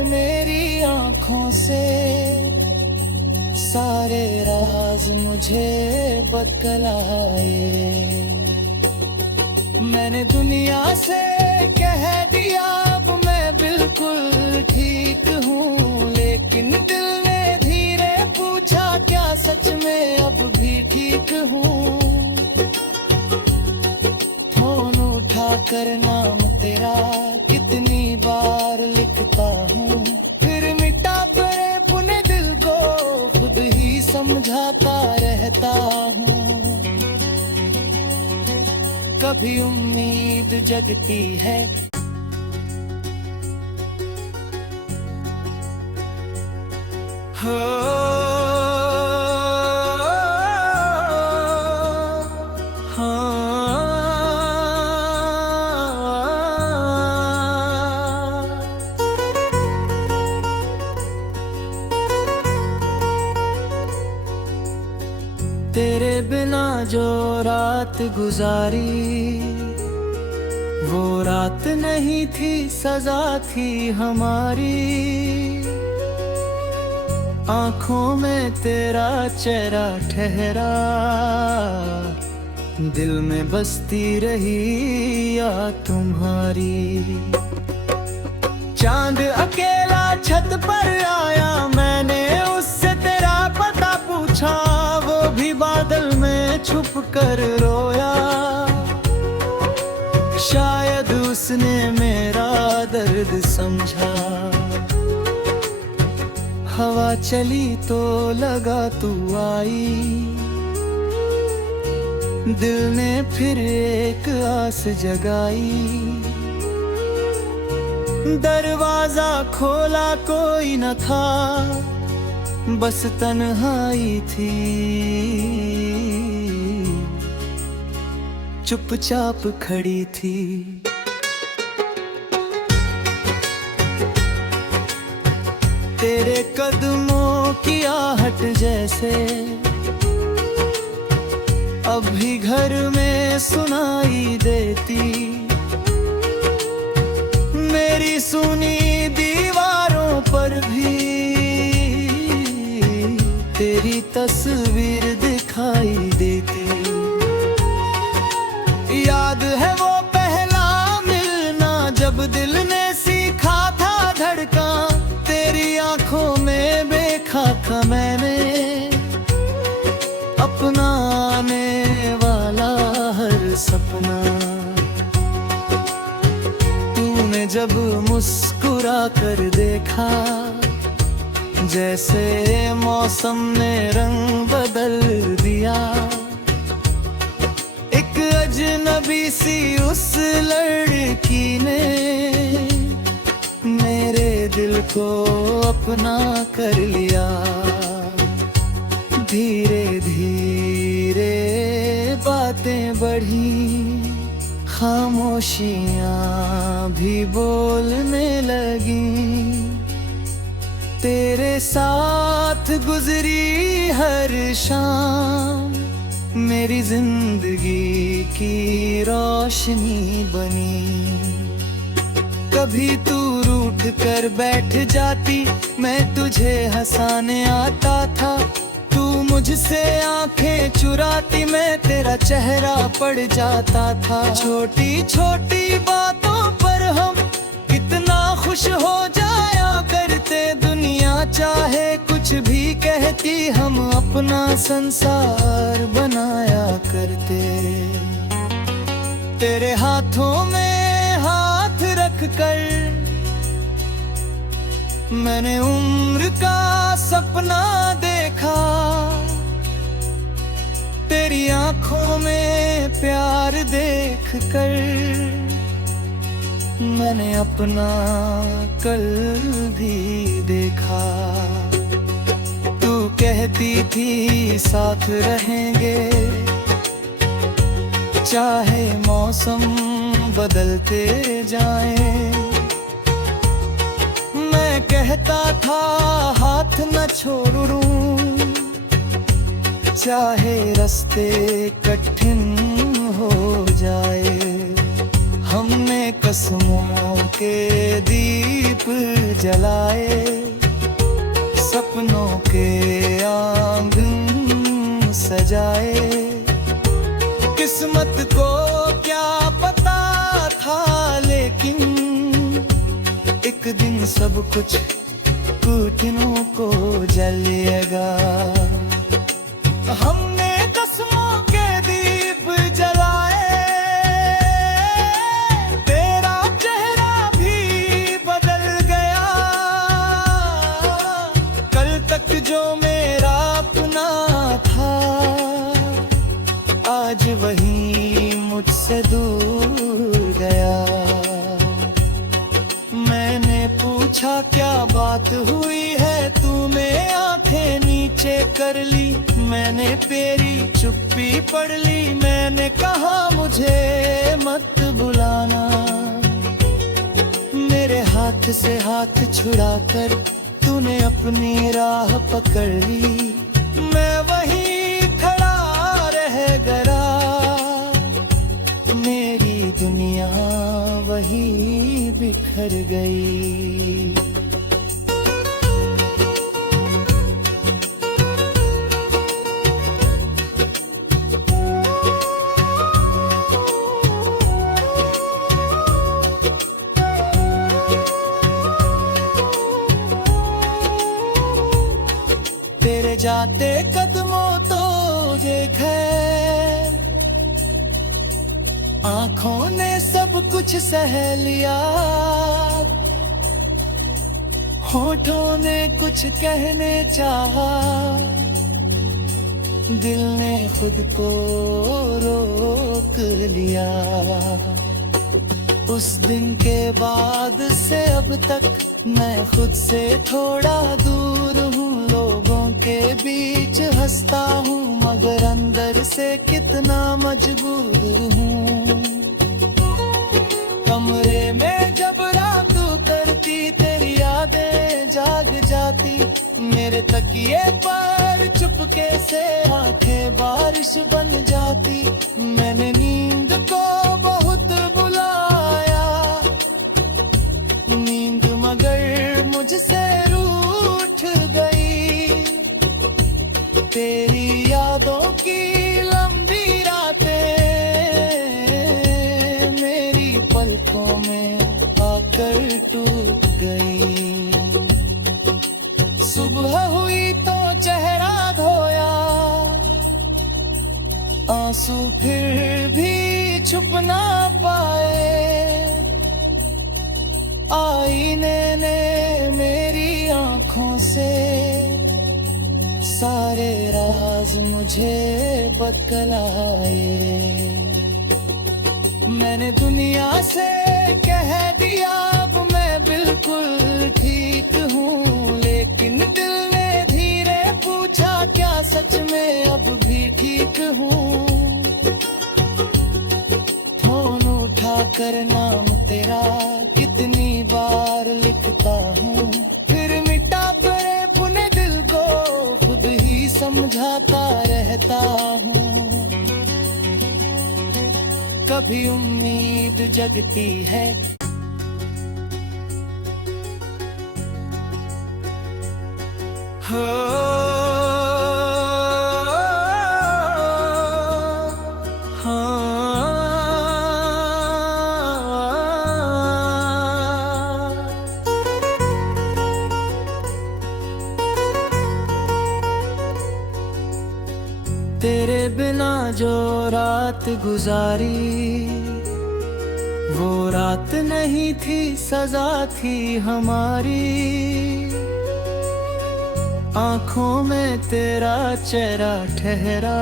मेरी आंखों से सारे राज मुझे बतलाए। मैंने दुनिया से कह दिया अब मैं बिल्कुल ठीक हूँ, लेकिन दिल ने धीरे पूछा क्या सच में अब भी ठीक हूँ। फोन उठा कर नाम तेरा कितनी बार लिखता हूँ, फिर मिटा कर अपने दिल को खुद ही समझाता रहता हूँ। कभी उम्मीद जगती है, तेरे बिना जो रात गुजारी वो रात नहीं थी, सजा थी हमारी। आंखों में तेरा चेहरा ठहरा, दिल में बसती रही याद तुम्हारी। चांद अकेला छत पर आया, मैंने उससे तेरा पता पूछा, वो भी बादल में छुप कर रोया। शायद उसने मेरा दर्द समझा, हवा चली तो लगा तू आई। दिल ने फिर एक आस जगाई, दरवाजा खोला कोई न था, बस तन्हाई थी। चुपचाप खड़ी थी, तेरे कदमों की आहट जैसे अब भी घर में सुनाई देती। मेरी सुनी दीवारों पर भी तेरी तस्वीर दिखाई देती। याद है वो पहला मिलना, जब दिल ने सीखा था धड़का। तेरी आंखों में देखा था मैंने अपना आने वाला हर सपना। तूने जब मुस्कुरा कर देखा, जैसे मौसम ने रंग बदल दिया। एक अजनबी सी उस लड़की ने मेरे दिल को अपना कर लिया। धीरे धीरे बातें बढ़ी, खामोशियां भी बोलने लगी। तेरे साथ गुजरी हर शाम मेरी जिंदगी की रोशनी बनी। कभी तू रूठ कर बैठ जाती, मैं तुझे हंसाने आता था। तू मुझसे आंखें चुराती, मैं तेरा चेहरा पड़ जाता था। छोटी छोटी बातों पर हम कितना खुश हो जाया करते। दुनिया चाहे कुछ भी कहती, हम अपना संसार बनाया करते। तेरे हाथों में हाथ रख कर मैंने उम्र का सपना देखा। तेरी आंखों में प्यार देख कर मैंने अपना कल भी देखा। तू कहती थी साथ रहेंगे, चाहे मौसम बदलते जाएं। मैं कहता था हाथ न छोड़ूं, चाहे रास्ते कठिन हो जाए। हमने कसमों के दीप जलाए, सपनों के आंगन सजाए। किस्मत को क्या पता था, लेकिन एक दिन सब कुछ कठिनों को जलेगा। हमने कसमों के दीप जलाए, तेरा चेहरा भी बदल गया। कल तक जो मेरा अपना था, आज वही मुझसे दूर गया। मैंने पूछा क्या बात हुई है, तूने आंखें नीचे कर ली। मैंने तेरी चुप्पी पढ़ ली। मैंने कहा मुझे मत बुलाना। मेरे हाथ से हाथ छुड़ाकर तूने अपनी राह पकड़ ली। मैं वहीं खड़ा रह गया, मेरी दुनिया वही बिखर गई। तेरे जाते कदमों तो देखे, आंखों ने सब कुछ सह लिया। होठों ने कुछ कहने चाहा, दिल ने खुद को रोक लिया। उस दिन के बाद से अब तक मैं खुद से थोड़ा दूर हूँ। लोगों के बीच हंसता हूँ, मगर अंदर से कितना मजबूर हूँ। कमरे में जब रात उतरती, तेरी यादें जाग जाती। मेरे तकिए पर चुपके से आंखें बारिश बन जाती। मैंने नींद को बहुत बुलाया, नींद मगर मुझसे रूठ गई। तेरी यादों की लंबी रातें मेरी पलकों में आकर टूट गई। सुबह हुई तो चेहरा धोया, आंसू फिर भी छुप ना पाए। आईने ने मेरी आंखों से सारे राज मुझे बतलाए। मैंने दुनिया से कह दिया अब मैं बिल्कुल ठीक हूँ, लेकिन दिल ने धीरे पूछा क्या सच में अब भी ठीक हूँ। फोन उठा कर नाम तेरा कितनी बार लिखता हूँ, फिर मिटा पड़े पुने दिल को खुद ही समझाता रहता हूँ। कभी उम्मीद जगती है, हो तेरे बिना जो रात गुजारी, वो रात नहीं थी सजा थी हमारी। आंखों में तेरा चेहरा ठहरा,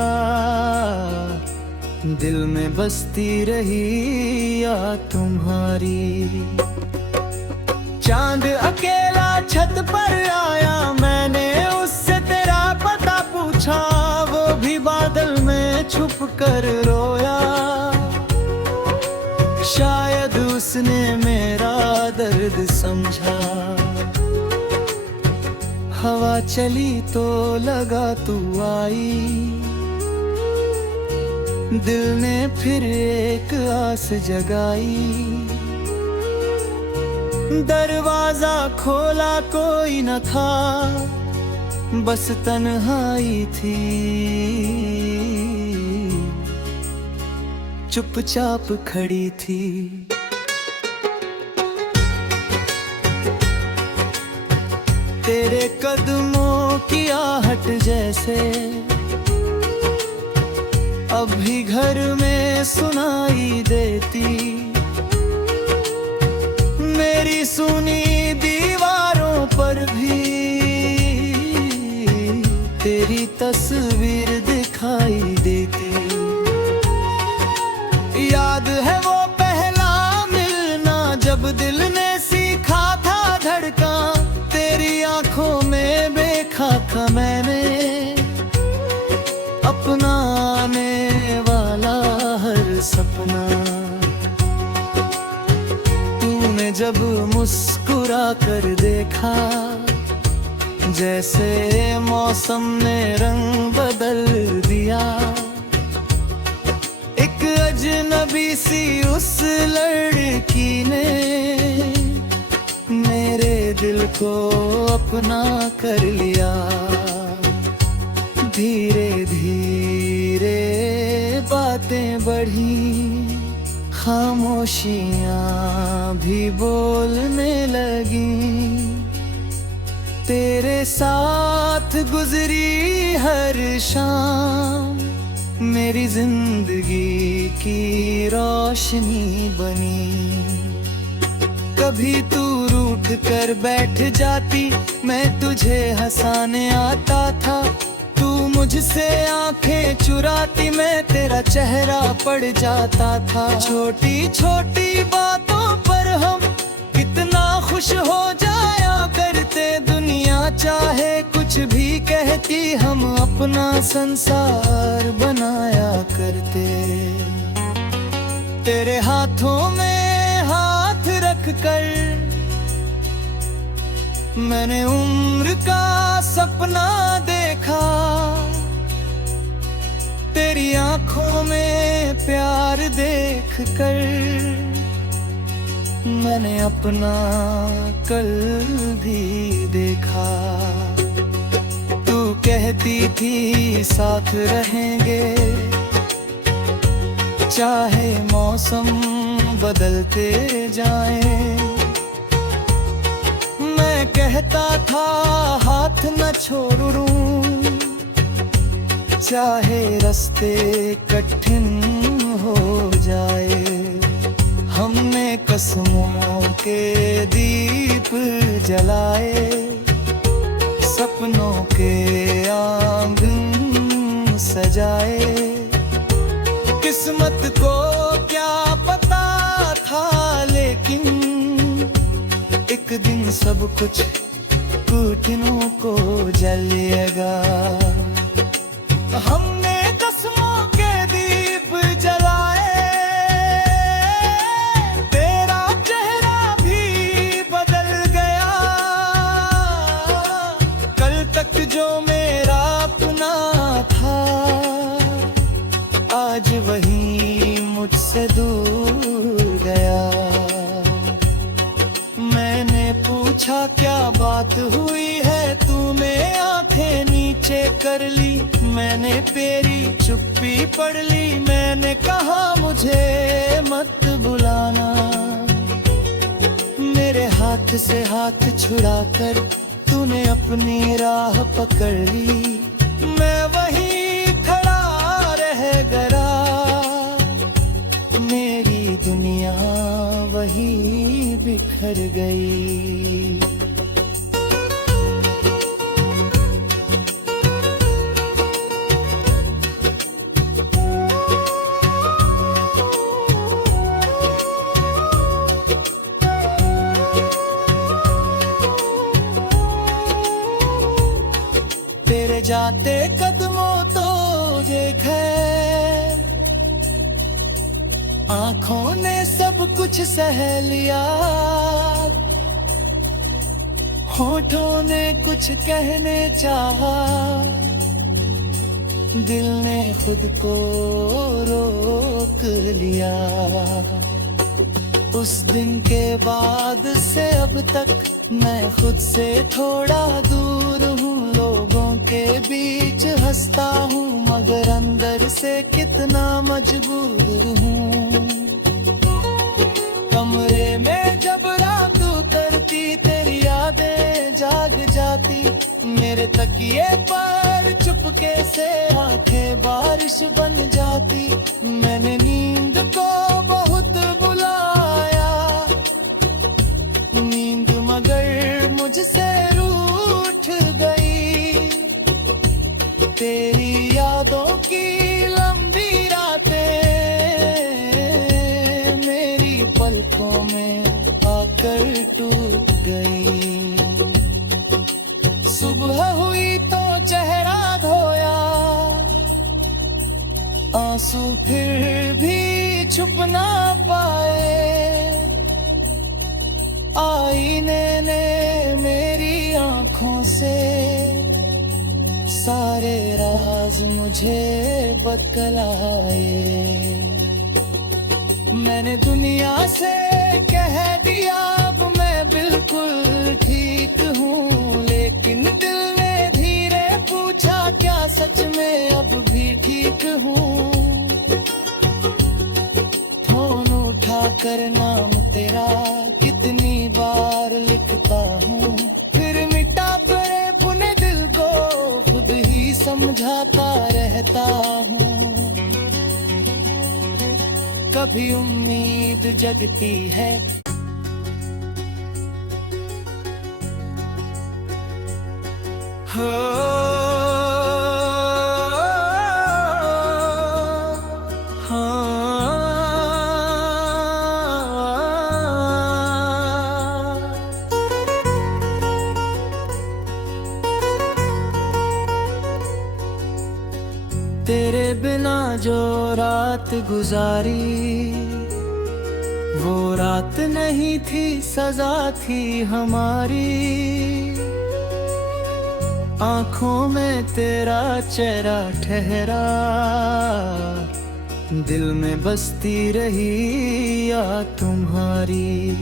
दिल में बसती रही याद तुम्हारी। चांद अकेला छत पर आया, मैंने उससे तेरा पता पूछा, वो भी बादल में छुप कर रोया। शायद उसने मेरा दर्द समझा, हवा चली तो लगा तू आई। दिल ने फिर एक आस जगाई, दरवाजा खोला कोई न था, बस तन्हाई थी। चुपचाप खड़ी थी, तेरे कदमों की आहट जैसे अभी घर में सुनाई देती। मेरी सुनी दीवारों पर भी तेरी तस्वीर दिखाई देती। याद है वो पहला मिलना, जब दिल ने सीखा था धड़का। तेरी आंखों में देखा था मैंने अपना आने वाला हर सपना। तूने जब मुस्कुरा कर देखा, जैसे मौसम ने रंग बदल दिया। एक अजनबी सी उस लड़की ने मेरे दिल को अपना कर लिया। धीरे धीरे बातें बढ़ी, खामोशियाँ भी बोलने लगी। तेरे साथ गुजरी हर शाम मेरी जिंदगी की रोशनी बनी। कभी तू रूठ कर बैठ जाती, मैं तुझे हंसाने आता था। तू मुझसे आंखें चुराती, मैं तेरा चेहरा पड़ जाता था। छोटी छोटी बातों पर हम कितना खुश हो जाया करते। दुनिया चाहे कुछ भी कहती, हम अपना संसार बनाया करते। तेरे हाथों में हाथ रख कर मैंने उम्र का सपना देखा। तेरी आंखों में प्यार देख कर मैंने अपना कल भी देखा। तू कहती थी साथ रहेंगे, चाहे मौसम बदलते जाएं। मैं कहता था हाथ न छोड़ूं, चाहे रास्ते कठिन हो जाए। हमने कसमों के दीप जलाए, सपनों के आंगन सजाए। किस्मत को क्या पता सब कुछ घुटनों को जलेगा। हमने कसमों के दीप जलाए, तेरा चेहरा भी बदल गया। कल तक जो मेरा अपना था, आज वही मुझसे दूर गया। मैंने पूछा क्या बात हुई है, तूने आंखें नीचे कर ली। मैंने तेरी चुप्पी पढ़ ली। मैंने कहा मुझे मत बुलाना। मेरे हाथ से हाथ छुड़ाकर तूने अपनी राह पकड़ ली। मैं वहीं खड़ा रह गया, मेरी दुनिया वही बिखर गई। तेरे जाते कदमों तो देखे, आंखों ने सब कुछ सह लिया। होठों ने कुछ कहने चाहा, दिल ने खुद को रोक लिया। उस दिन के बाद से अब तक मैं खुद से थोड़ा दूर हूँ। लोगों के बीच हंसता हूँ, मगर अंदर से कितना मजबूर हूँ। कमरे में जब रात उतरती, तेरी यादें जाग जाती। मेरे तकिए पर चुपके से आंखें बारिश बन जाती। मैंने नींद को बहुत बुलाया, नींद मगर मुझसे रूठ गई। तेरी यादों की लंबी रातें मेरी पलकों में आकर टूट गई। सुबह हुई तो चेहरा धोया, आंसू फिर भी छुप ना पाए। आईने ने मेरी आंखों से सारे राज मुझे बतलाए। मैंने दुनिया से कह दिया अब मैं बिल्कुल ठीक हूँ, लेकिन दिल ने धीरे पूछा क्या सच में अब भी ठीक हूँ। फोन उठा कर नाम तेरा कितनी बार लिखता हूँ, फिर मिटा पड़े पुने दिल को खुद ही समझाता रहता हूँ। कभी उम्मीद जगती है, तेरे बिना जो रात गुजारी, वो रात नहीं थी सजा थी हमारी। आंखों में तेरा चेहरा ठहरा, दिल में बसती रही याद तुम्हारी।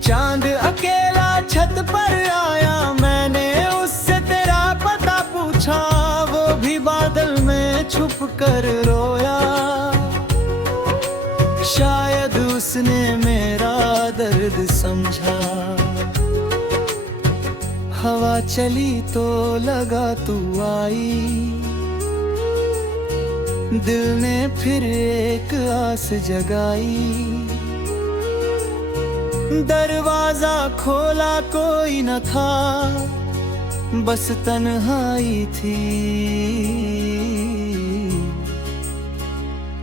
चांद अकेला छत पर आया, मैंने उससे तेरा पता पूछा, वो भी बादल में छुप कर रोया। शायद उसने मेरा दर्द समझा, हवा चली तो लगा तू आई। दिल ने फिर एक आस जगाई, दरवाजा खोला कोई न था, बस तन्हाई थी।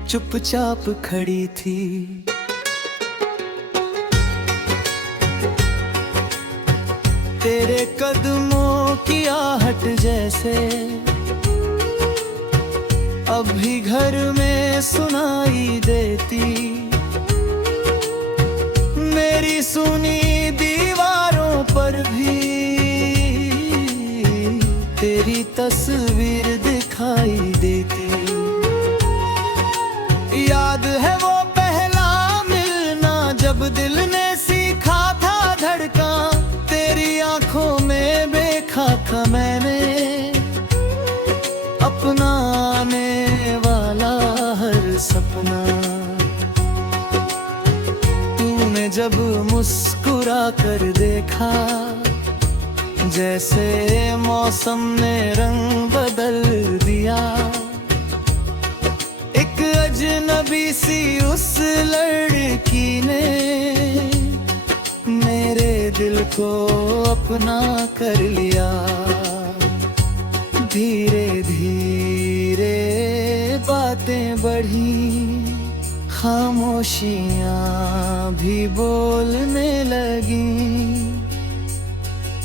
चुपचाप खड़ी थी। तेरे कदमों की आहट जैसे अभी घर में सुनाई देती। मेरी सुनी दीवारों पर भी तेरी तस्वीर दिखाई देती। याद है वो पहला मिलना जब दिल ने सीखा था धड़का। तेरी आंखों में देखा था मैंने अपना आने वाला हर सपना। तूने जब मुस्कुरा कर देखा जैसे मौसम ने रंग बदल दिया। एक अजनबी सी उस लड़की ने मेरे दिल को अपना कर लिया। धीरे धीरे बातें बढ़ी, खामोशियां भी बोलने लगी।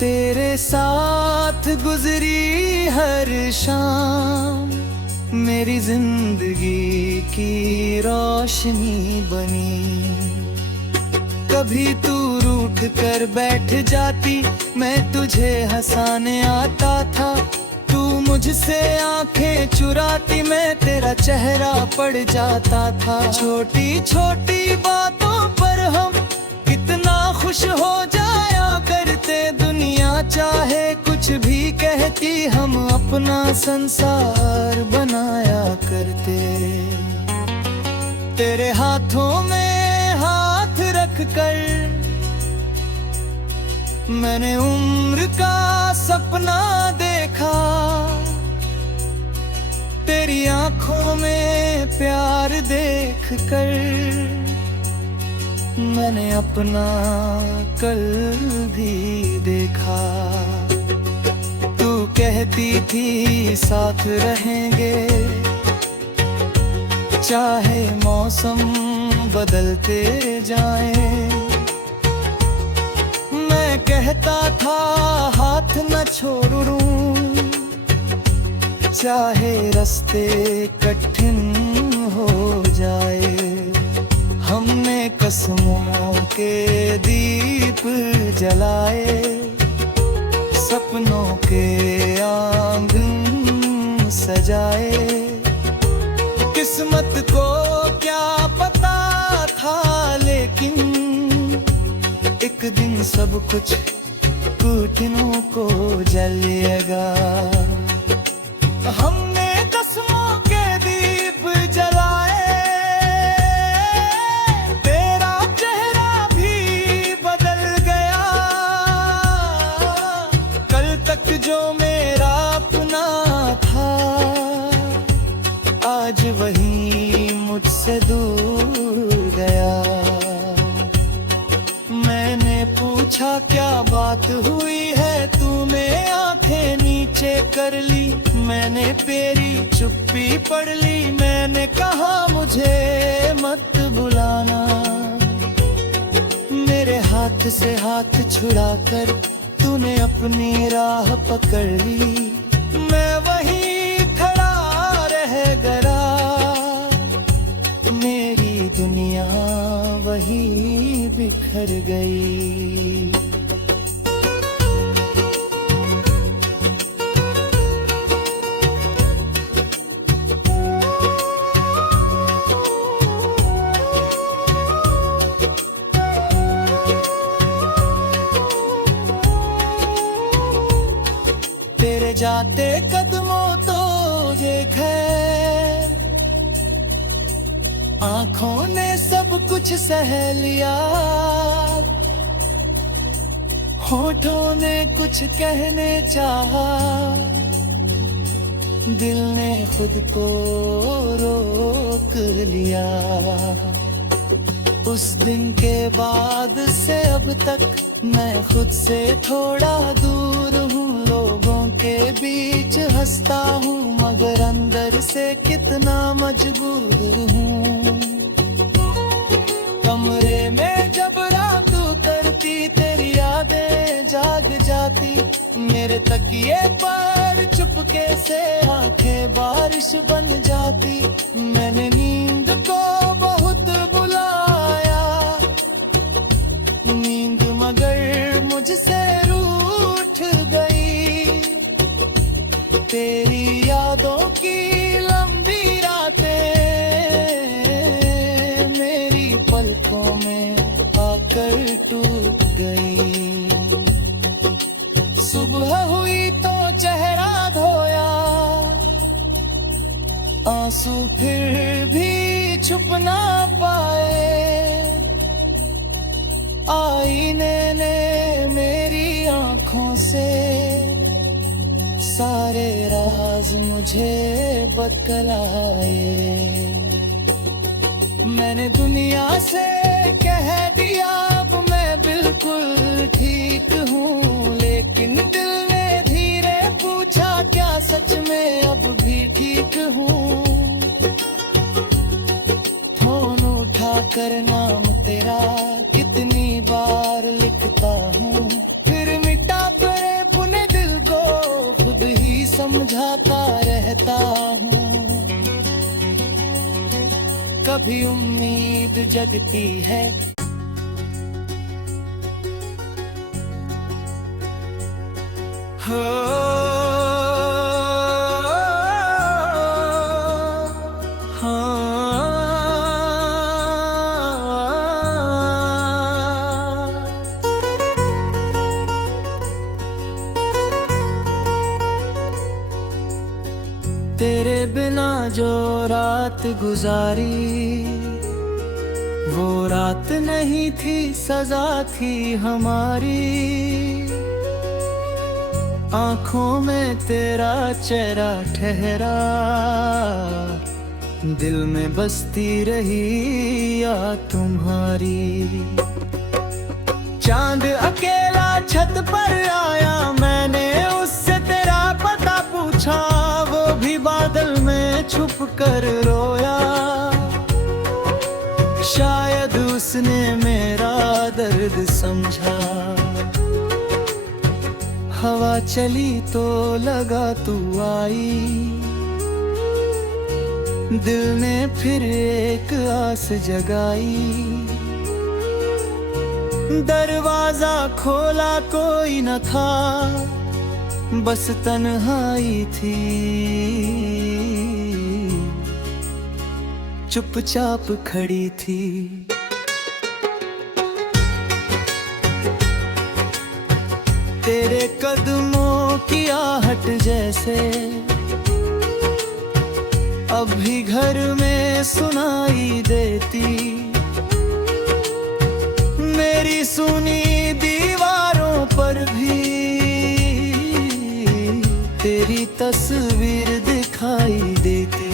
तेरे साथ गुजरी हर शाम मेरी जिंदगी की रोशनी बनी। कभी तू रूठ कर बैठ जाती, मैं तुझे हंसाने आता था। तू मुझसे आंखें चुराती, मैं तेरा चेहरा पड़ जाता था। छोटी छोटी बातों पर हम कितना खुश हो जाया करते। दुनिया चाहे कुछ भी कहती, हम अपना संसार बनाया करते। तेरे हाथों में हाथ रख कर मैंने उम्र का सपना देखा। तेरी आंखों में प्यार देख कर मैंने अपना कल भी देखा। तू कहती थी साथ रहेंगे, चाहे मौसम बदलते जाएं। मैं कहता था हाथ न छोड़ूं, चाहे रास्ते कठिन हो जाए। हमने कसमों के दीप जलाए, सपनों के आंगन सजाए। किस्मत को क्या पता था, लेकिन एक दिन सब कुछ टूटनों को जलेगा। हमने कसमों के दीप जलाए, तेरा चेहरा भी बदल गया। कल तक जो मेरा अपना था, आज वही मुझसे दूर गया। मैंने पूछा क्या बात हुई है, तूने आंखें नीचे कर ली। मैंने तेरी चुप्पी पढ़ ली। मैंने कहा मुझे मत बुलाना। मेरे हाथ से हाथ छुड़ाकर तूने अपनी राह पकड़ ली। मैं वहीं खड़ा रह गया, मेरी दुनिया वहीं बिखर गई। तेरे जाते कदमों तो देखे, आंखों ने सब कुछ सह लिया। होठों ने कुछ कहने चाहा, दिल ने खुद को रोक लिया। उस दिन के बाद से अब तक मैं खुद से थोड़ा दूर हूँ। लोगों के बीच हंसता हूँ, मगर अंदर से कितना मजबूर हूँ। कमरे में जब रात उतरती, तेरी यादें जाग जाती। मेरे तकिए पर चुपके से आंखें बारिश बन जाती। मैंने नींद को बहुत बुलाया, नींद मगर मुझसे रूठ गई। तेरी यादों की लंबी रातें मेरी पलकों में आकर टूट गई। सुबह हुई तो चेहरा धोया, आंसू फिर भी छुप ना पाए। आईने ने मेरी आंखों से सारे राज मुझे बतलाए। मैंने दुनिया से कह दिया अब मैं बिल्कुल ठीक हूँ, लेकिन दिल ने धीरे पूछा क्या सच में अब भी ठीक हूँ। फोन उठा कर नाम तेरा कितनी बार लिखता हूँ, फिर मिटा पड़े पुने दिल को खुद ही समझाता रहता हूँ। कभी उम्मीद जगती है, तेरे बिना जो रात गुजारी वो रात नहीं थी, सजा थी हमारी। आंखों में तेरा चेहरा ठहरा, दिल में बसती रही याद तुम्हारी। चांद अकेला छत पर आया, मैंने उससे तेरा पता पूछा, वो भी बादल में छुप कर रोया। शायद उसने मेरा दर्द समझा, हवा चली तो लगा तू आई। दिल ने फिर एक आस जगाई, दरवाजा खोला कोई न था, बस तन्हाई थी। चुपचाप खड़ी थी, तेरे कदमों की आहट जैसे अब भी घर में सुनाई देती। मेरी सुनी दीवारों पर भी तेरी तस्वीर दिखाई देती।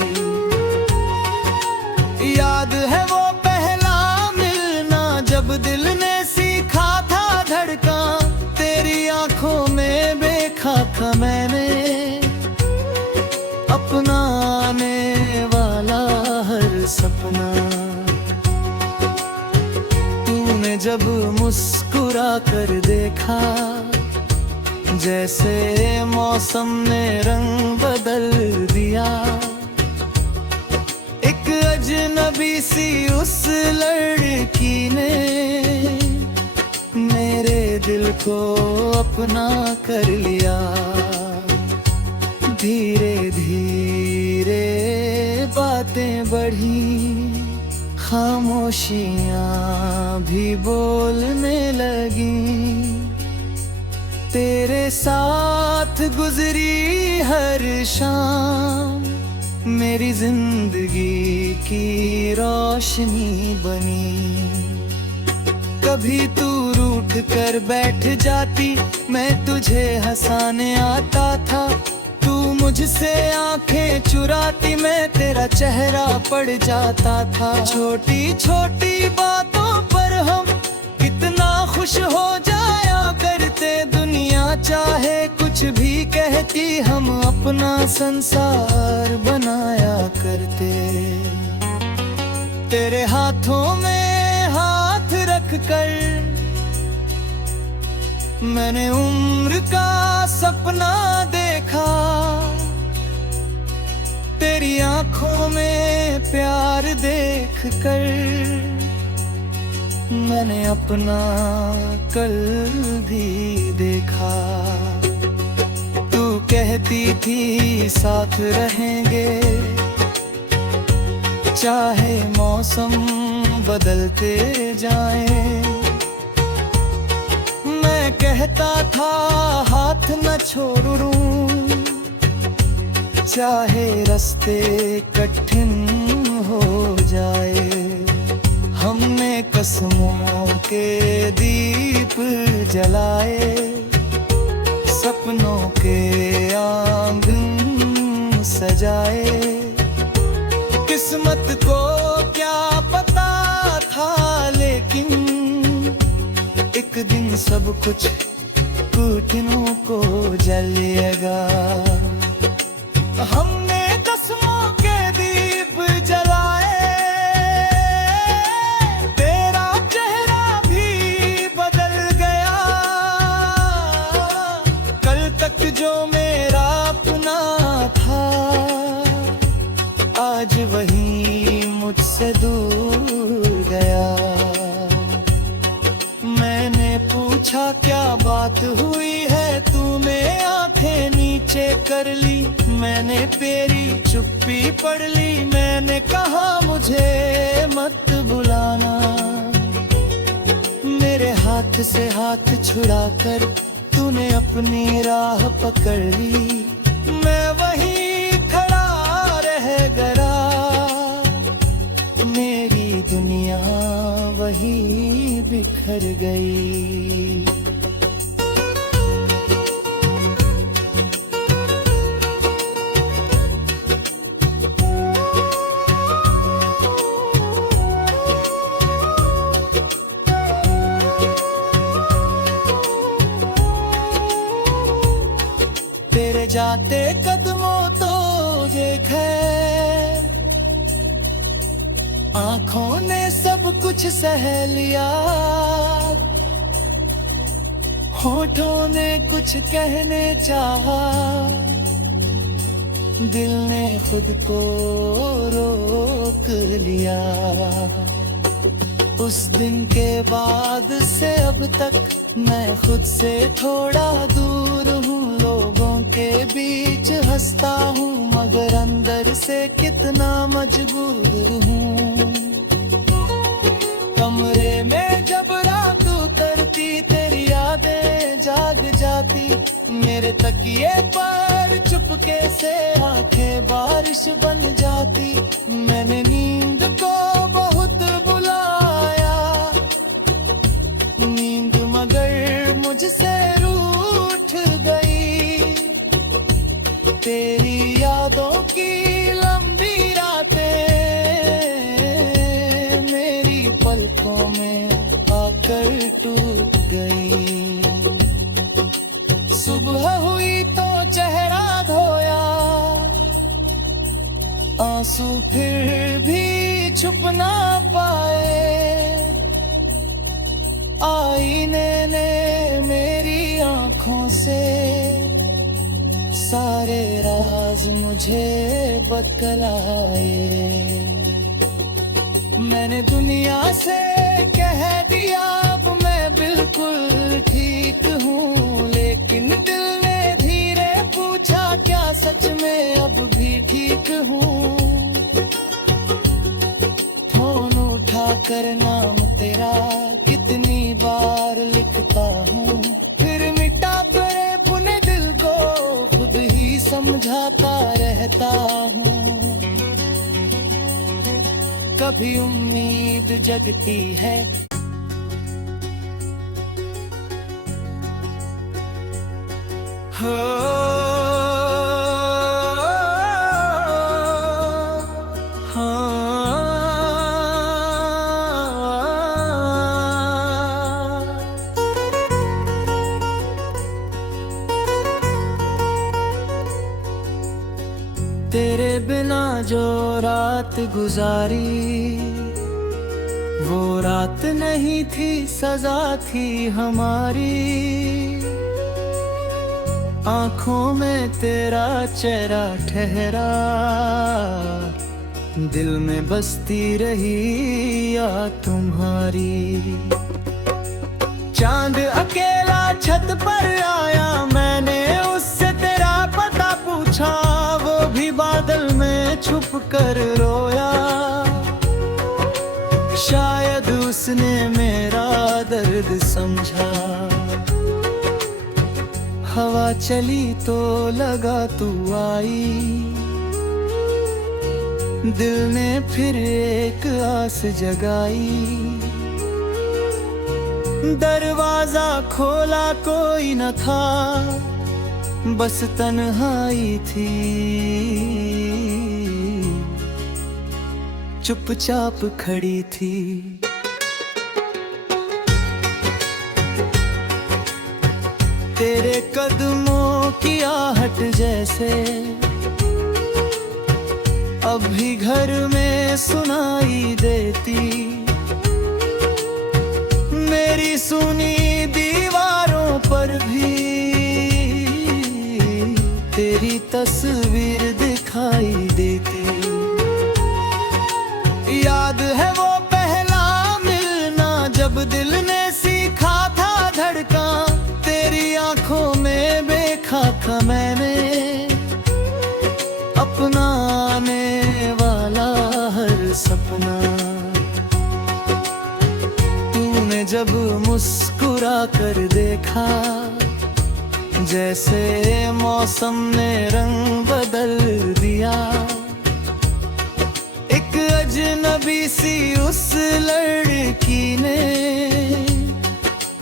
याद है वो पहला मिलना, जब दिल ने सीखा था धड़का। तेरी आंखों में देखा था मैंने अपना आने वाला हर सपना। तूने जब मुस्कुरा कर देखा, जैसे मौसम ने रंग बदल दिया। एक अजनबी सी उस लड़की ने मेरे दिल को अपना कर लिया। धीरे धीरे बातें बढ़ी, खामोशियाँ भी बोलने लगी। तेरे साथ गुजरी हर शाम मेरी जिंदगी की रोशनी बनी। कभी तू रूठ कर बैठ जाती, मैं तुझे हंसाने आता था। तू मुझसे आंखें चुराती, मैं तेरा चेहरा पड़ जाता था। छोटी छोटी बातों पर हम कितना खुश हो जाया करते। दुनिया चाहे कुछ भी कहती, हम अपना संसार बनाया करते। तेरे हाथों में हाथ रख कर मैंने उम्र का सपना देखा, तेरी आंखों में प्यार देख कर मैंने अपना कल भी देखा। तू कहती थी साथ रहेंगे, चाहे मौसम बदलते जाएं। मैं कहता था हाथ न छोड़ूं, चाहे रास्ते कठिन हो जाए। हमने कसमों के दीप जलाए, सपनों के आंगन सजाए। किस्मत को क्या पता था, लेकिन एक दिन सब कुछ कठिनों को जलेगा। हमने कसमों के दीप जलाए, तेरा चेहरा भी बदल गया। कल तक जो मेरा अपना था, आज वही मुझसे दूर गया। मैंने पूछा क्या बात हुई है, तूने आंखें नीचे कर ली। मैंने तेरी चुप्पी पढ़ ली, मैंने कहा मुझे मत बुलाना। मेरे हाथ से हाथ छुड़ाकर तूने अपनी राह पकड़ ली। मैं वहीं खड़ा रह गया, मेरी दुनिया वहीं बिखर गई। तेरे जाते कदमों तो देखे, आंखों ने सब कुछ सह लिया। होठों ने कुछ कहने चाहा, दिल ने खुद को रोक लिया। उस दिन के बाद से अब तक मैं खुद से थोड़ा दूर हूँ। लोगों के बीच हंसता हूँ, मगर अंदर से कितना मजबूर हूँ। कमरे में जब रात उतरती, तेरी यादें जाग जाती। मेरे तकिए पर चुपके से आंखें बारिश बन जाती। मैंने नींद को बहुत बुलाया, नींद मगर मुझसे रूठ गई। तेरी यादों की लंबी रातें मेरी पलकों में आकर टूट गई। सुबह हुई तो चेहरा धोया, आंसू फिर भी छुप ना पाए। आईने ने मेरी आंखों से सारे राज मुझे बतलाए। मैंने दुनिया से कह दिया अब मैं बिल्कुल ठीक हूँ, लेकिन दिल ने धीरे पूछा क्या सच में अब भी ठीक हूँ। फोन उठा कर नाम तेरा कितनी बार लिखता हूँ, फिर मिटा करे पुने दिल को खुद ही समझाता रहता हूँ। कभी उम्मीद जगती है, तेरे बिना जो रात गुजारी वो रात नहीं थी, सजा थी हमारी। आंखों में तेरा चेहरा ठहरा, दिल में बसती रही याद तुम्हारी। चांद अकेला छत पर आया, मैंने उससे तेरा पता पूछा, वो भी बादल में छुप कर रोया। शायद उसने मेरा दर्द समझा। हवा चली तो लगा तू आई, दिल ने फिर एक आस जगाई। दरवाजा खोला कोई न था, बस तन्हाई थी। चुपचाप खड़ी थी। तेरे कदमों की आहट जैसे अब भी घर में सुनाई देती। मेरी सुनी दीवारों पर भी तेरी तस्वीर दिखाई देती। याद है वो पहला मिलना, जब दिल ने सीखा था धड़का। तेरी आंखों में देखा था मैंने अपना आने वाला हर सपना। तूने जब मुस्कुरा कर देखा, जैसे मौसम ने रंग बदल दिया। एक अजनबी सी उस लड़की ने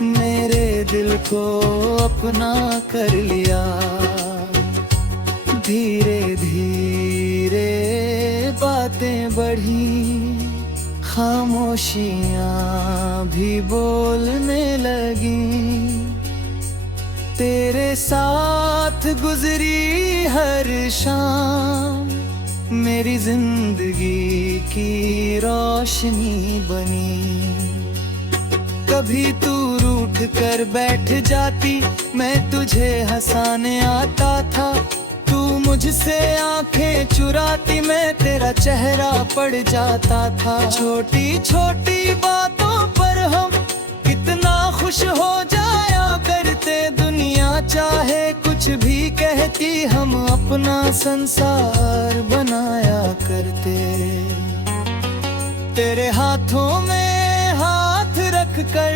मेरे दिल को अपना कर लिया। धीरे धीरे बातें बढ़ी, खामोशियां भी बोलने लगी। तेरे साथ गुजरी हर शाम मेरी जिंदगी की रोशनी बनी। कभी तू रूठ कर बैठ जाती, मैं तुझे हंसाने आता था। तू मुझसे आंखें चुराती, मैं तेरा चेहरा पड़ जाता था। छोटी छोटी बातों पर हम कितना खुश हो जाया करते। दुनिया चाहे कुछ भी कहती, हम अपना संसार बनाया करते। तेरे हाथों में हाथ रख कर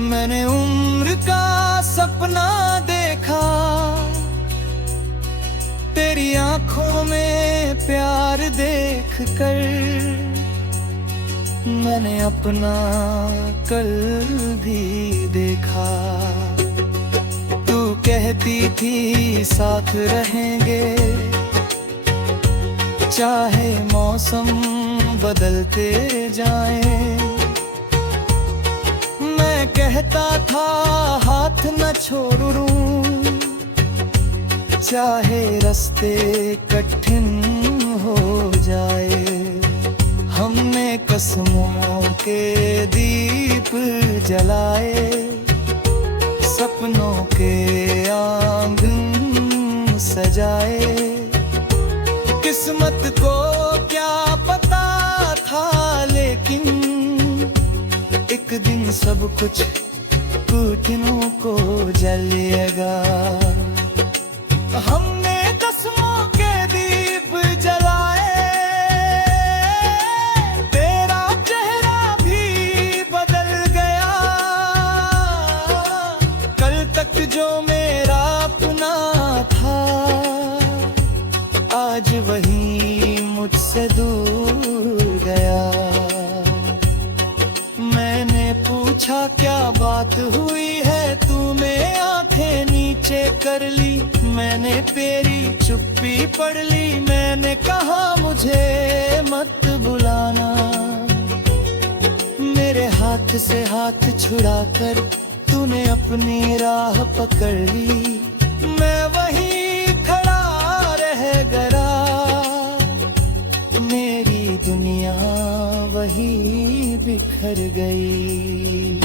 मैंने उम्र का सपना देखा। तेरी आंखों में प्यार देख कर मैंने अपना कल भी देखा। तू कहती थी साथ रहेंगे, चाहे मौसम बदलते जाएं। मैं कहता था हाथ न छोड़ूं, चाहे रास्ते कठिन हो जाए। हमने कसमों के दीप जलाए, सपनों के आंगन सजाए। किस्मत को क्या पता था, लेकिन एक दिन सब कुछ कठिनों को जलेगा। हमने कसमों के दीप जलाए, तेरा चेहरा भी बदल गया। कल तक जो मेरा अपना था, आज वही मुझसे दूर गया। मैंने पूछा क्या बात हुई है, तूने आंखें नीचे कर ली। मैंने तेरी चुप्पी पढ़ ली। मैंने कहा मुझे मत बुलाना। मेरे हाथ से हाथ छुड़ाकर तूने अपनी राह पकड़ ली। मैं वहीं खड़ा रह गया, मेरी दुनिया वहीं बिखर गई।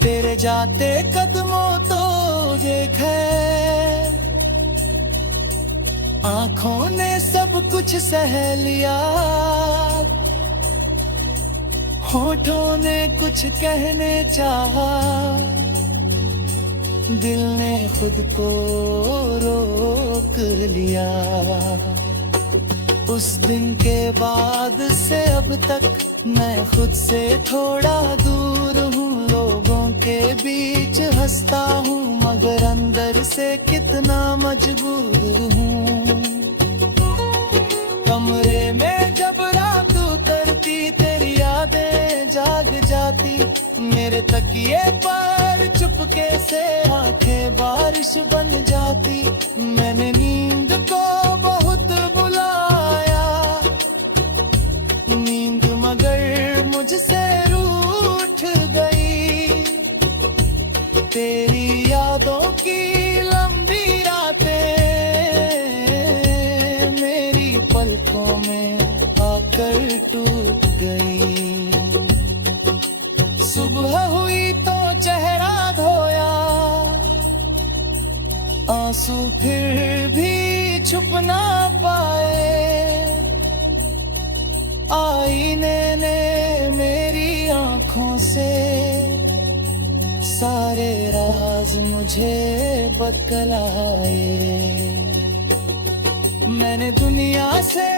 तेरे जाते कदमों तो देखे, आंखों ने सब कुछ सह लिया, होठों ने कुछ कहने चाहा, दिल ने खुद को रोक लिया। उस दिन के बाद से अब तक मैं खुद से थोड़ा दूर हूँ, लोगों के बीच हंसता हूँ मगर अंदर से कितना मजबूर हूँ। कमरे में जब रात उतरती तेरी यादें जाग जाती, मेरे तकिए पर चुपके से आंखें बारिश बन जाती। मैंने नींद को बहुत बुलाया, नींद मगर मुझसे रूठ गई। तेरी यादों की लंबी रातें मेरी पलकों में आकर टूट गई। सुबह हुई तो चेहरा धोया, आंसू फिर भी छुप ना पाए। आईने ने मेरी आंखों से सारे राज मुझे बतलाए। मैंने दुनिया से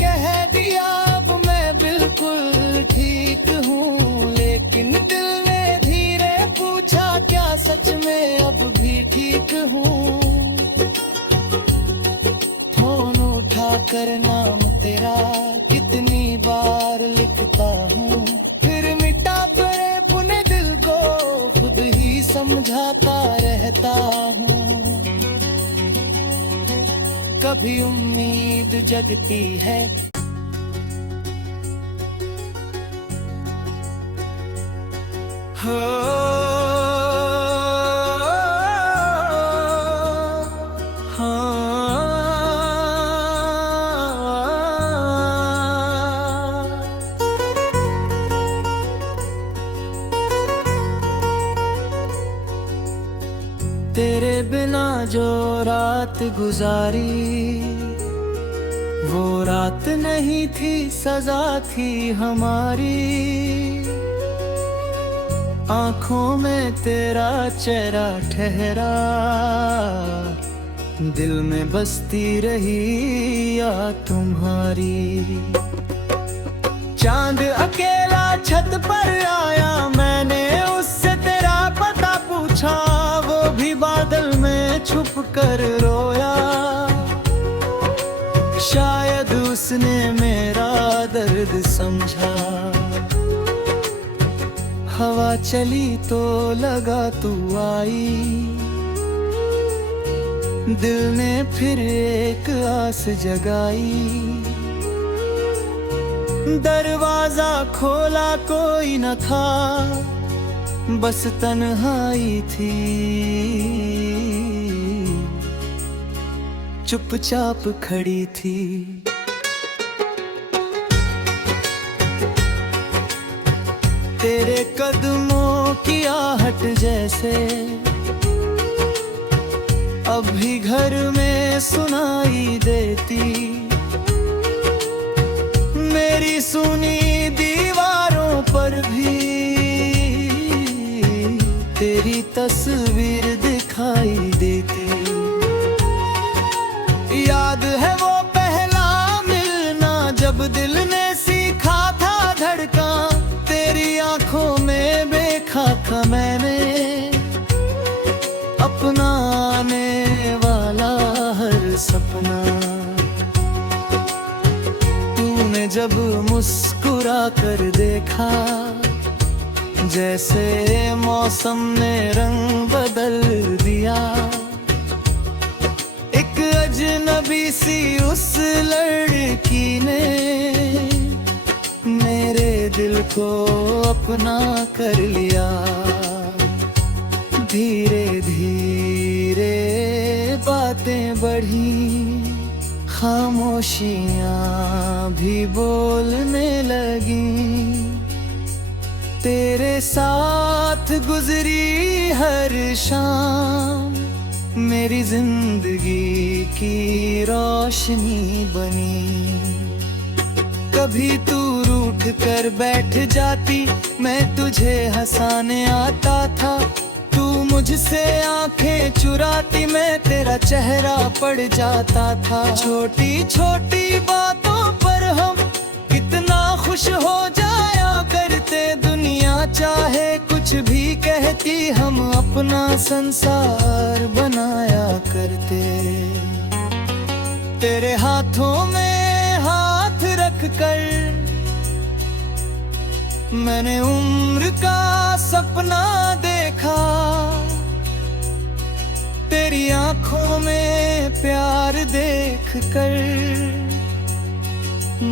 कह दिया अब मैं बिल्कुल ठीक हूँ, लेकिन दिल ने धीरे पूछा क्या सच में अब भी ठीक हूँ। फोन उठा कर नाम तेरा कितनी बार लिखता हूँ, फिर मिटा करे पुने दिल को खुद ही समझाता रहता हूँ। कभी उम्मीद जगती है, तेरे बिना जो रात गुजारी, वो रात नहीं थी सजा थी हमारी। आंखों में तेरा चेहरा ठहरा, दिल में बसती रही याद तुम्हारी। चांद अकेला छत पर आया, मैंने उससे तेरा पता पूछा, वो भी बादल में छुप कर रोया। शायद उसने मेरा दर्द समझा, हवा चली तो लगा तू आई। दिल ने फिर एक आस जगाई, दरवाजा खोला कोई न था, बस तन्हाई थी। चुपचाप खड़ी थी। तेरे कदमों की आहट जैसे अभी घर में सुनाई देती। मेरी सुनी दीवारों पर भी तेरी तस्वीर दिखाई देती। याद है वो पहला मिलना, जब दिल ने सीखा था धड़का। तेरी आंखों में देखा था मैंने अपना आने वाला हर सपना। तूने जब मुस्कुरा कर देखा, जैसे मौसम ने रंग बदल दिया। एक अजनबी सी उस लड़की ने मेरे दिल को अपना कर लिया। धीरे धीरे बातें बढ़ी, खामोशियाँ भी बोलने लगी। तेरे साथ गुजरी हर शाम मेरी जिंदगी की रोशनी बनी। कभी तू रूठ कर बैठ जाती, मैं तुझे हंसाने आता था। तू मुझसे आंखें चुराती, मैं तेरा चेहरा पड़ जाता था। छोटी छोटी बातों पर हम कितना खुश हो जाया करते। दुनिया चाहे कुछ भी कहती, हम अपना संसार बनाया करते। तेरे हाथों में हाथ रख कर मैंने उम्र का सपना देखा। तेरी आंखों में प्यार देख कर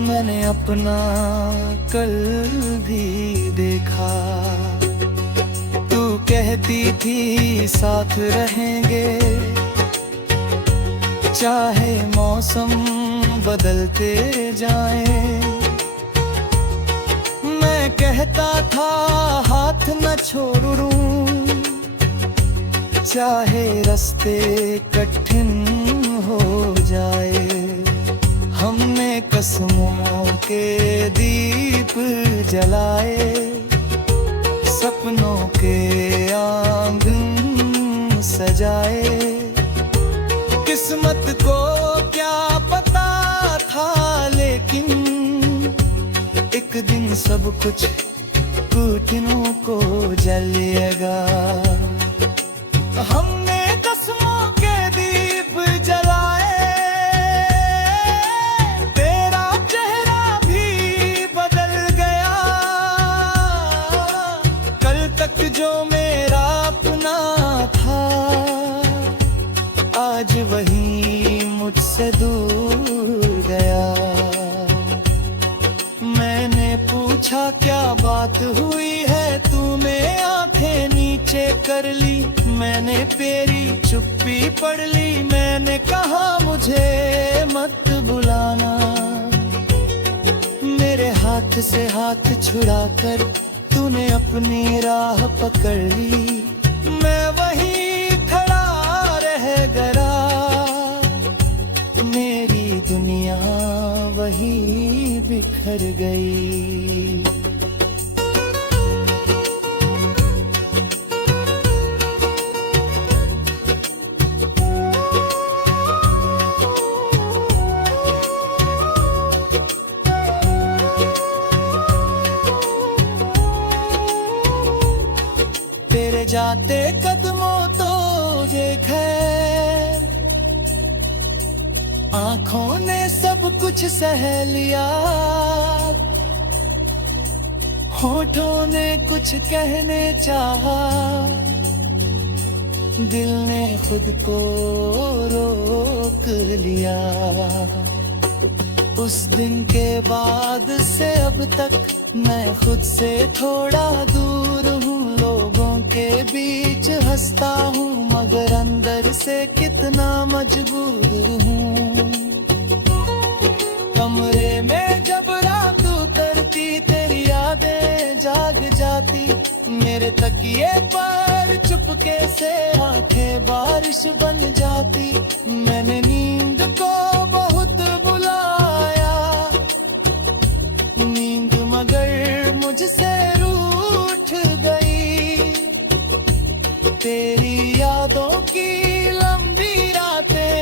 मैंने अपना कल भी देखा। तू कहती थी साथ रहेंगे, चाहे मौसम बदलते जाएं। मैं कहता था हाथ न छोड़ूं, चाहे रास्ते कठिन हो जाए। हमने कसमों के दीप जलाए, सपनों के आंगन सजाए। किस्मत को क्या पता था, लेकिन एक दिन सब कुछ घुटनों को जलेगा। हमने कसमों के दीप जलाए, तेरा चेहरा भी बदल गया। कल तक जो मेरा अपना था, आज वही मुझसे दूर गया। मैंने पूछा क्या बात हुई है, तूने आंखें नीचे कर ली। मैंने तेरी चुप्पी पढ़ ली। मैंने कहा मुझे मत बुलाना। मेरे हाथ से हाथ छुड़ाकर तूने अपनी राह पकड़ ली। मैं वहीं खड़ा रह गया, मेरी दुनिया वहीं बिखर गई। तेरे जाते कदमों तो देखे, आंखों ने सब कुछ सह लिया। होठों ने कुछ कहने चाहा, दिल ने खुद को रोक लिया। उस दिन के बाद से अब तक मैं खुद से थोड़ा दूर हूँ। लोगों के बीच हंसता हूँ, मगर अंदर से कितना मजबूर हूँ। कमरे में जब रात उतरती, तेरी यादें जाग जाती। मेरे तकिए पर चुपके से आंखें बारिश बन जाती। मैंने नींद को बहुत बुलाया, नींद मगर मुझसे रूठ गई। तेरी यादों की लंबी रातें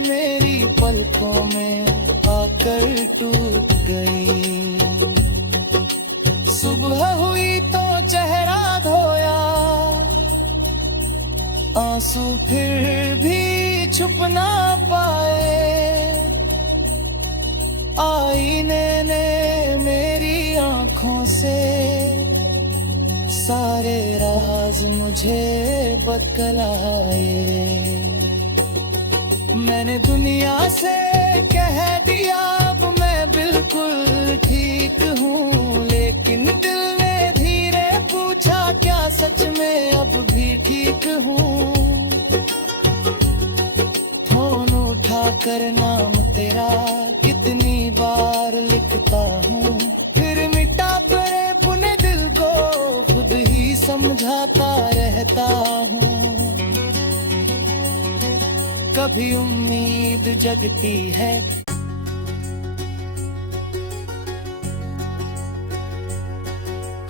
मेरी पलकों में आकर टूट गई। सुबह हुई तो चेहरा धोया, आंसू फिर भी छुप ना पाए। आईने ने मेरी आंखों से सारे राज मुझे बतलाए। मैंने दुनिया से कह दिया अब मैं बिल्कुल ठीक हूँ, लेकिन दिल ने धीरे पूछा क्या सच में अब भी ठीक हूँ। फोन उठा कर नाम तेरा कितनी बार लिखता हूँ, फिर मिटा पड़े पुने दिल को खुद ही समझाता रहता हूँ। कभी उम्मीद जगती है,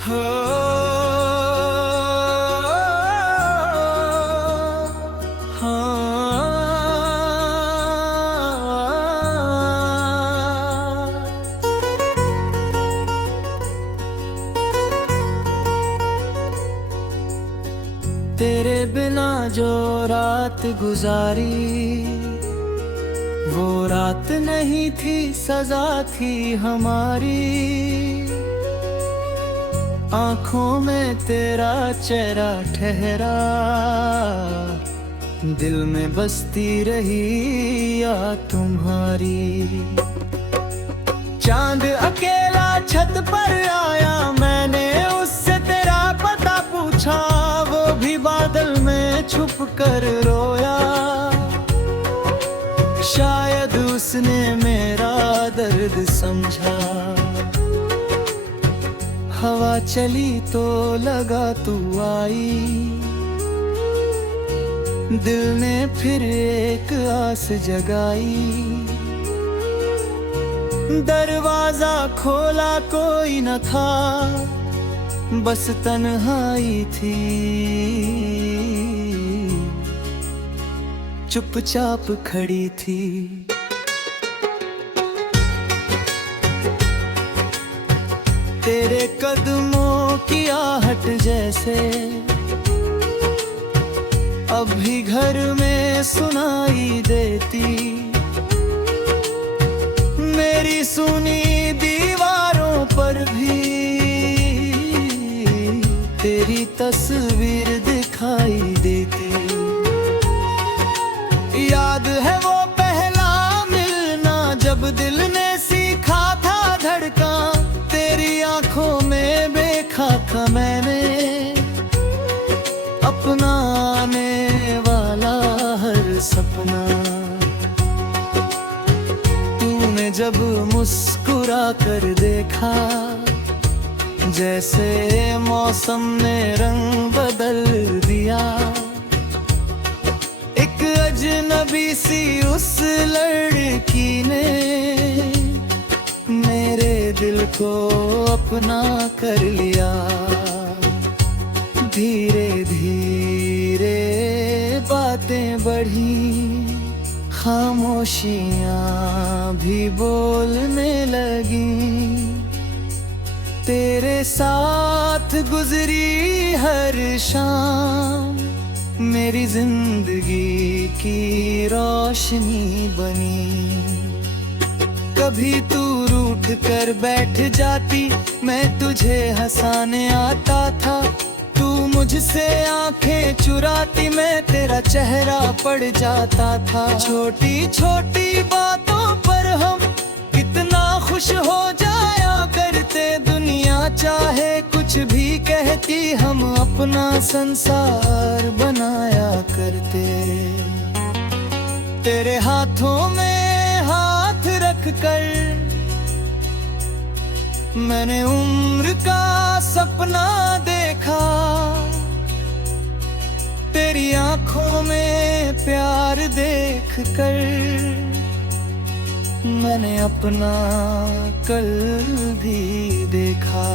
हो तेरे बिना जो रात गुजारी, वो रात नहीं थी सजा थी हमारी। आँखों में तेरा चेहरा ठहरा, दिल में बसती रही याद तुम्हारी। चांद अकेला छत पर आया, मैंने उससे तेरा पता पूछा, वो भी बादल में छुप कर रोया। शायद उसने मेरा दर्द समझा, हवा चली तो लगा तू आई। दिल ने फिर एक आस जगाई, दरवाजा खोला कोई न था, बस तन्हाई थी। चुपचाप खड़ी थी, तेरे कदमों की आहट जैसे अब भी घर में सुनाई देती। मेरी सुनी दीवारों पर भी तेरी तस्वीर दिखाई देती। याद है वो पहला मिलना, जब दिल ने सीखा था धड़का। तेरी आंखों में देखा था मैंने अपना आने वाला हर सपना। तूने जब मुस्कुरा कर देखा, जैसे मौसम ने रंग बदल दिया। एक अजनबी सी उस लड़की ने मेरे दिल को अपना कर लिया। धीरे धीरे बातें बढ़ी, खामोशियाँ भी बोलने लगी। तेरे साथ गुजरी हर शाम मेरी जिंदगी की रोशनी बनी। कभी तू रूठ कर बैठ जाती, मैं तुझे हंसाने आता था। तू मुझसे आंखें चुराती, मैं तेरा चेहरा पड़ जाता था। छोटी छोटी बातों पर हम कितना खुश हो जाया करते। दुनिया चाहे कुछ भी कहती, हम अपना संसार बनाया करते। तेरे हाथों में हाथ रख कर मैंने उम्र का सपना देखा। तेरी आंखों में प्यार देख कर मैंने अपना कल भी देखा।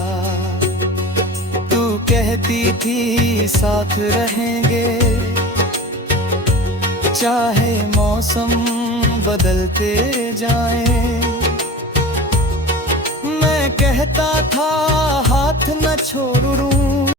तू कहती थी साथ रहेंगे, चाहे मौसम बदलते जाएं। मैं कहता था हाथ न छोड़ूं।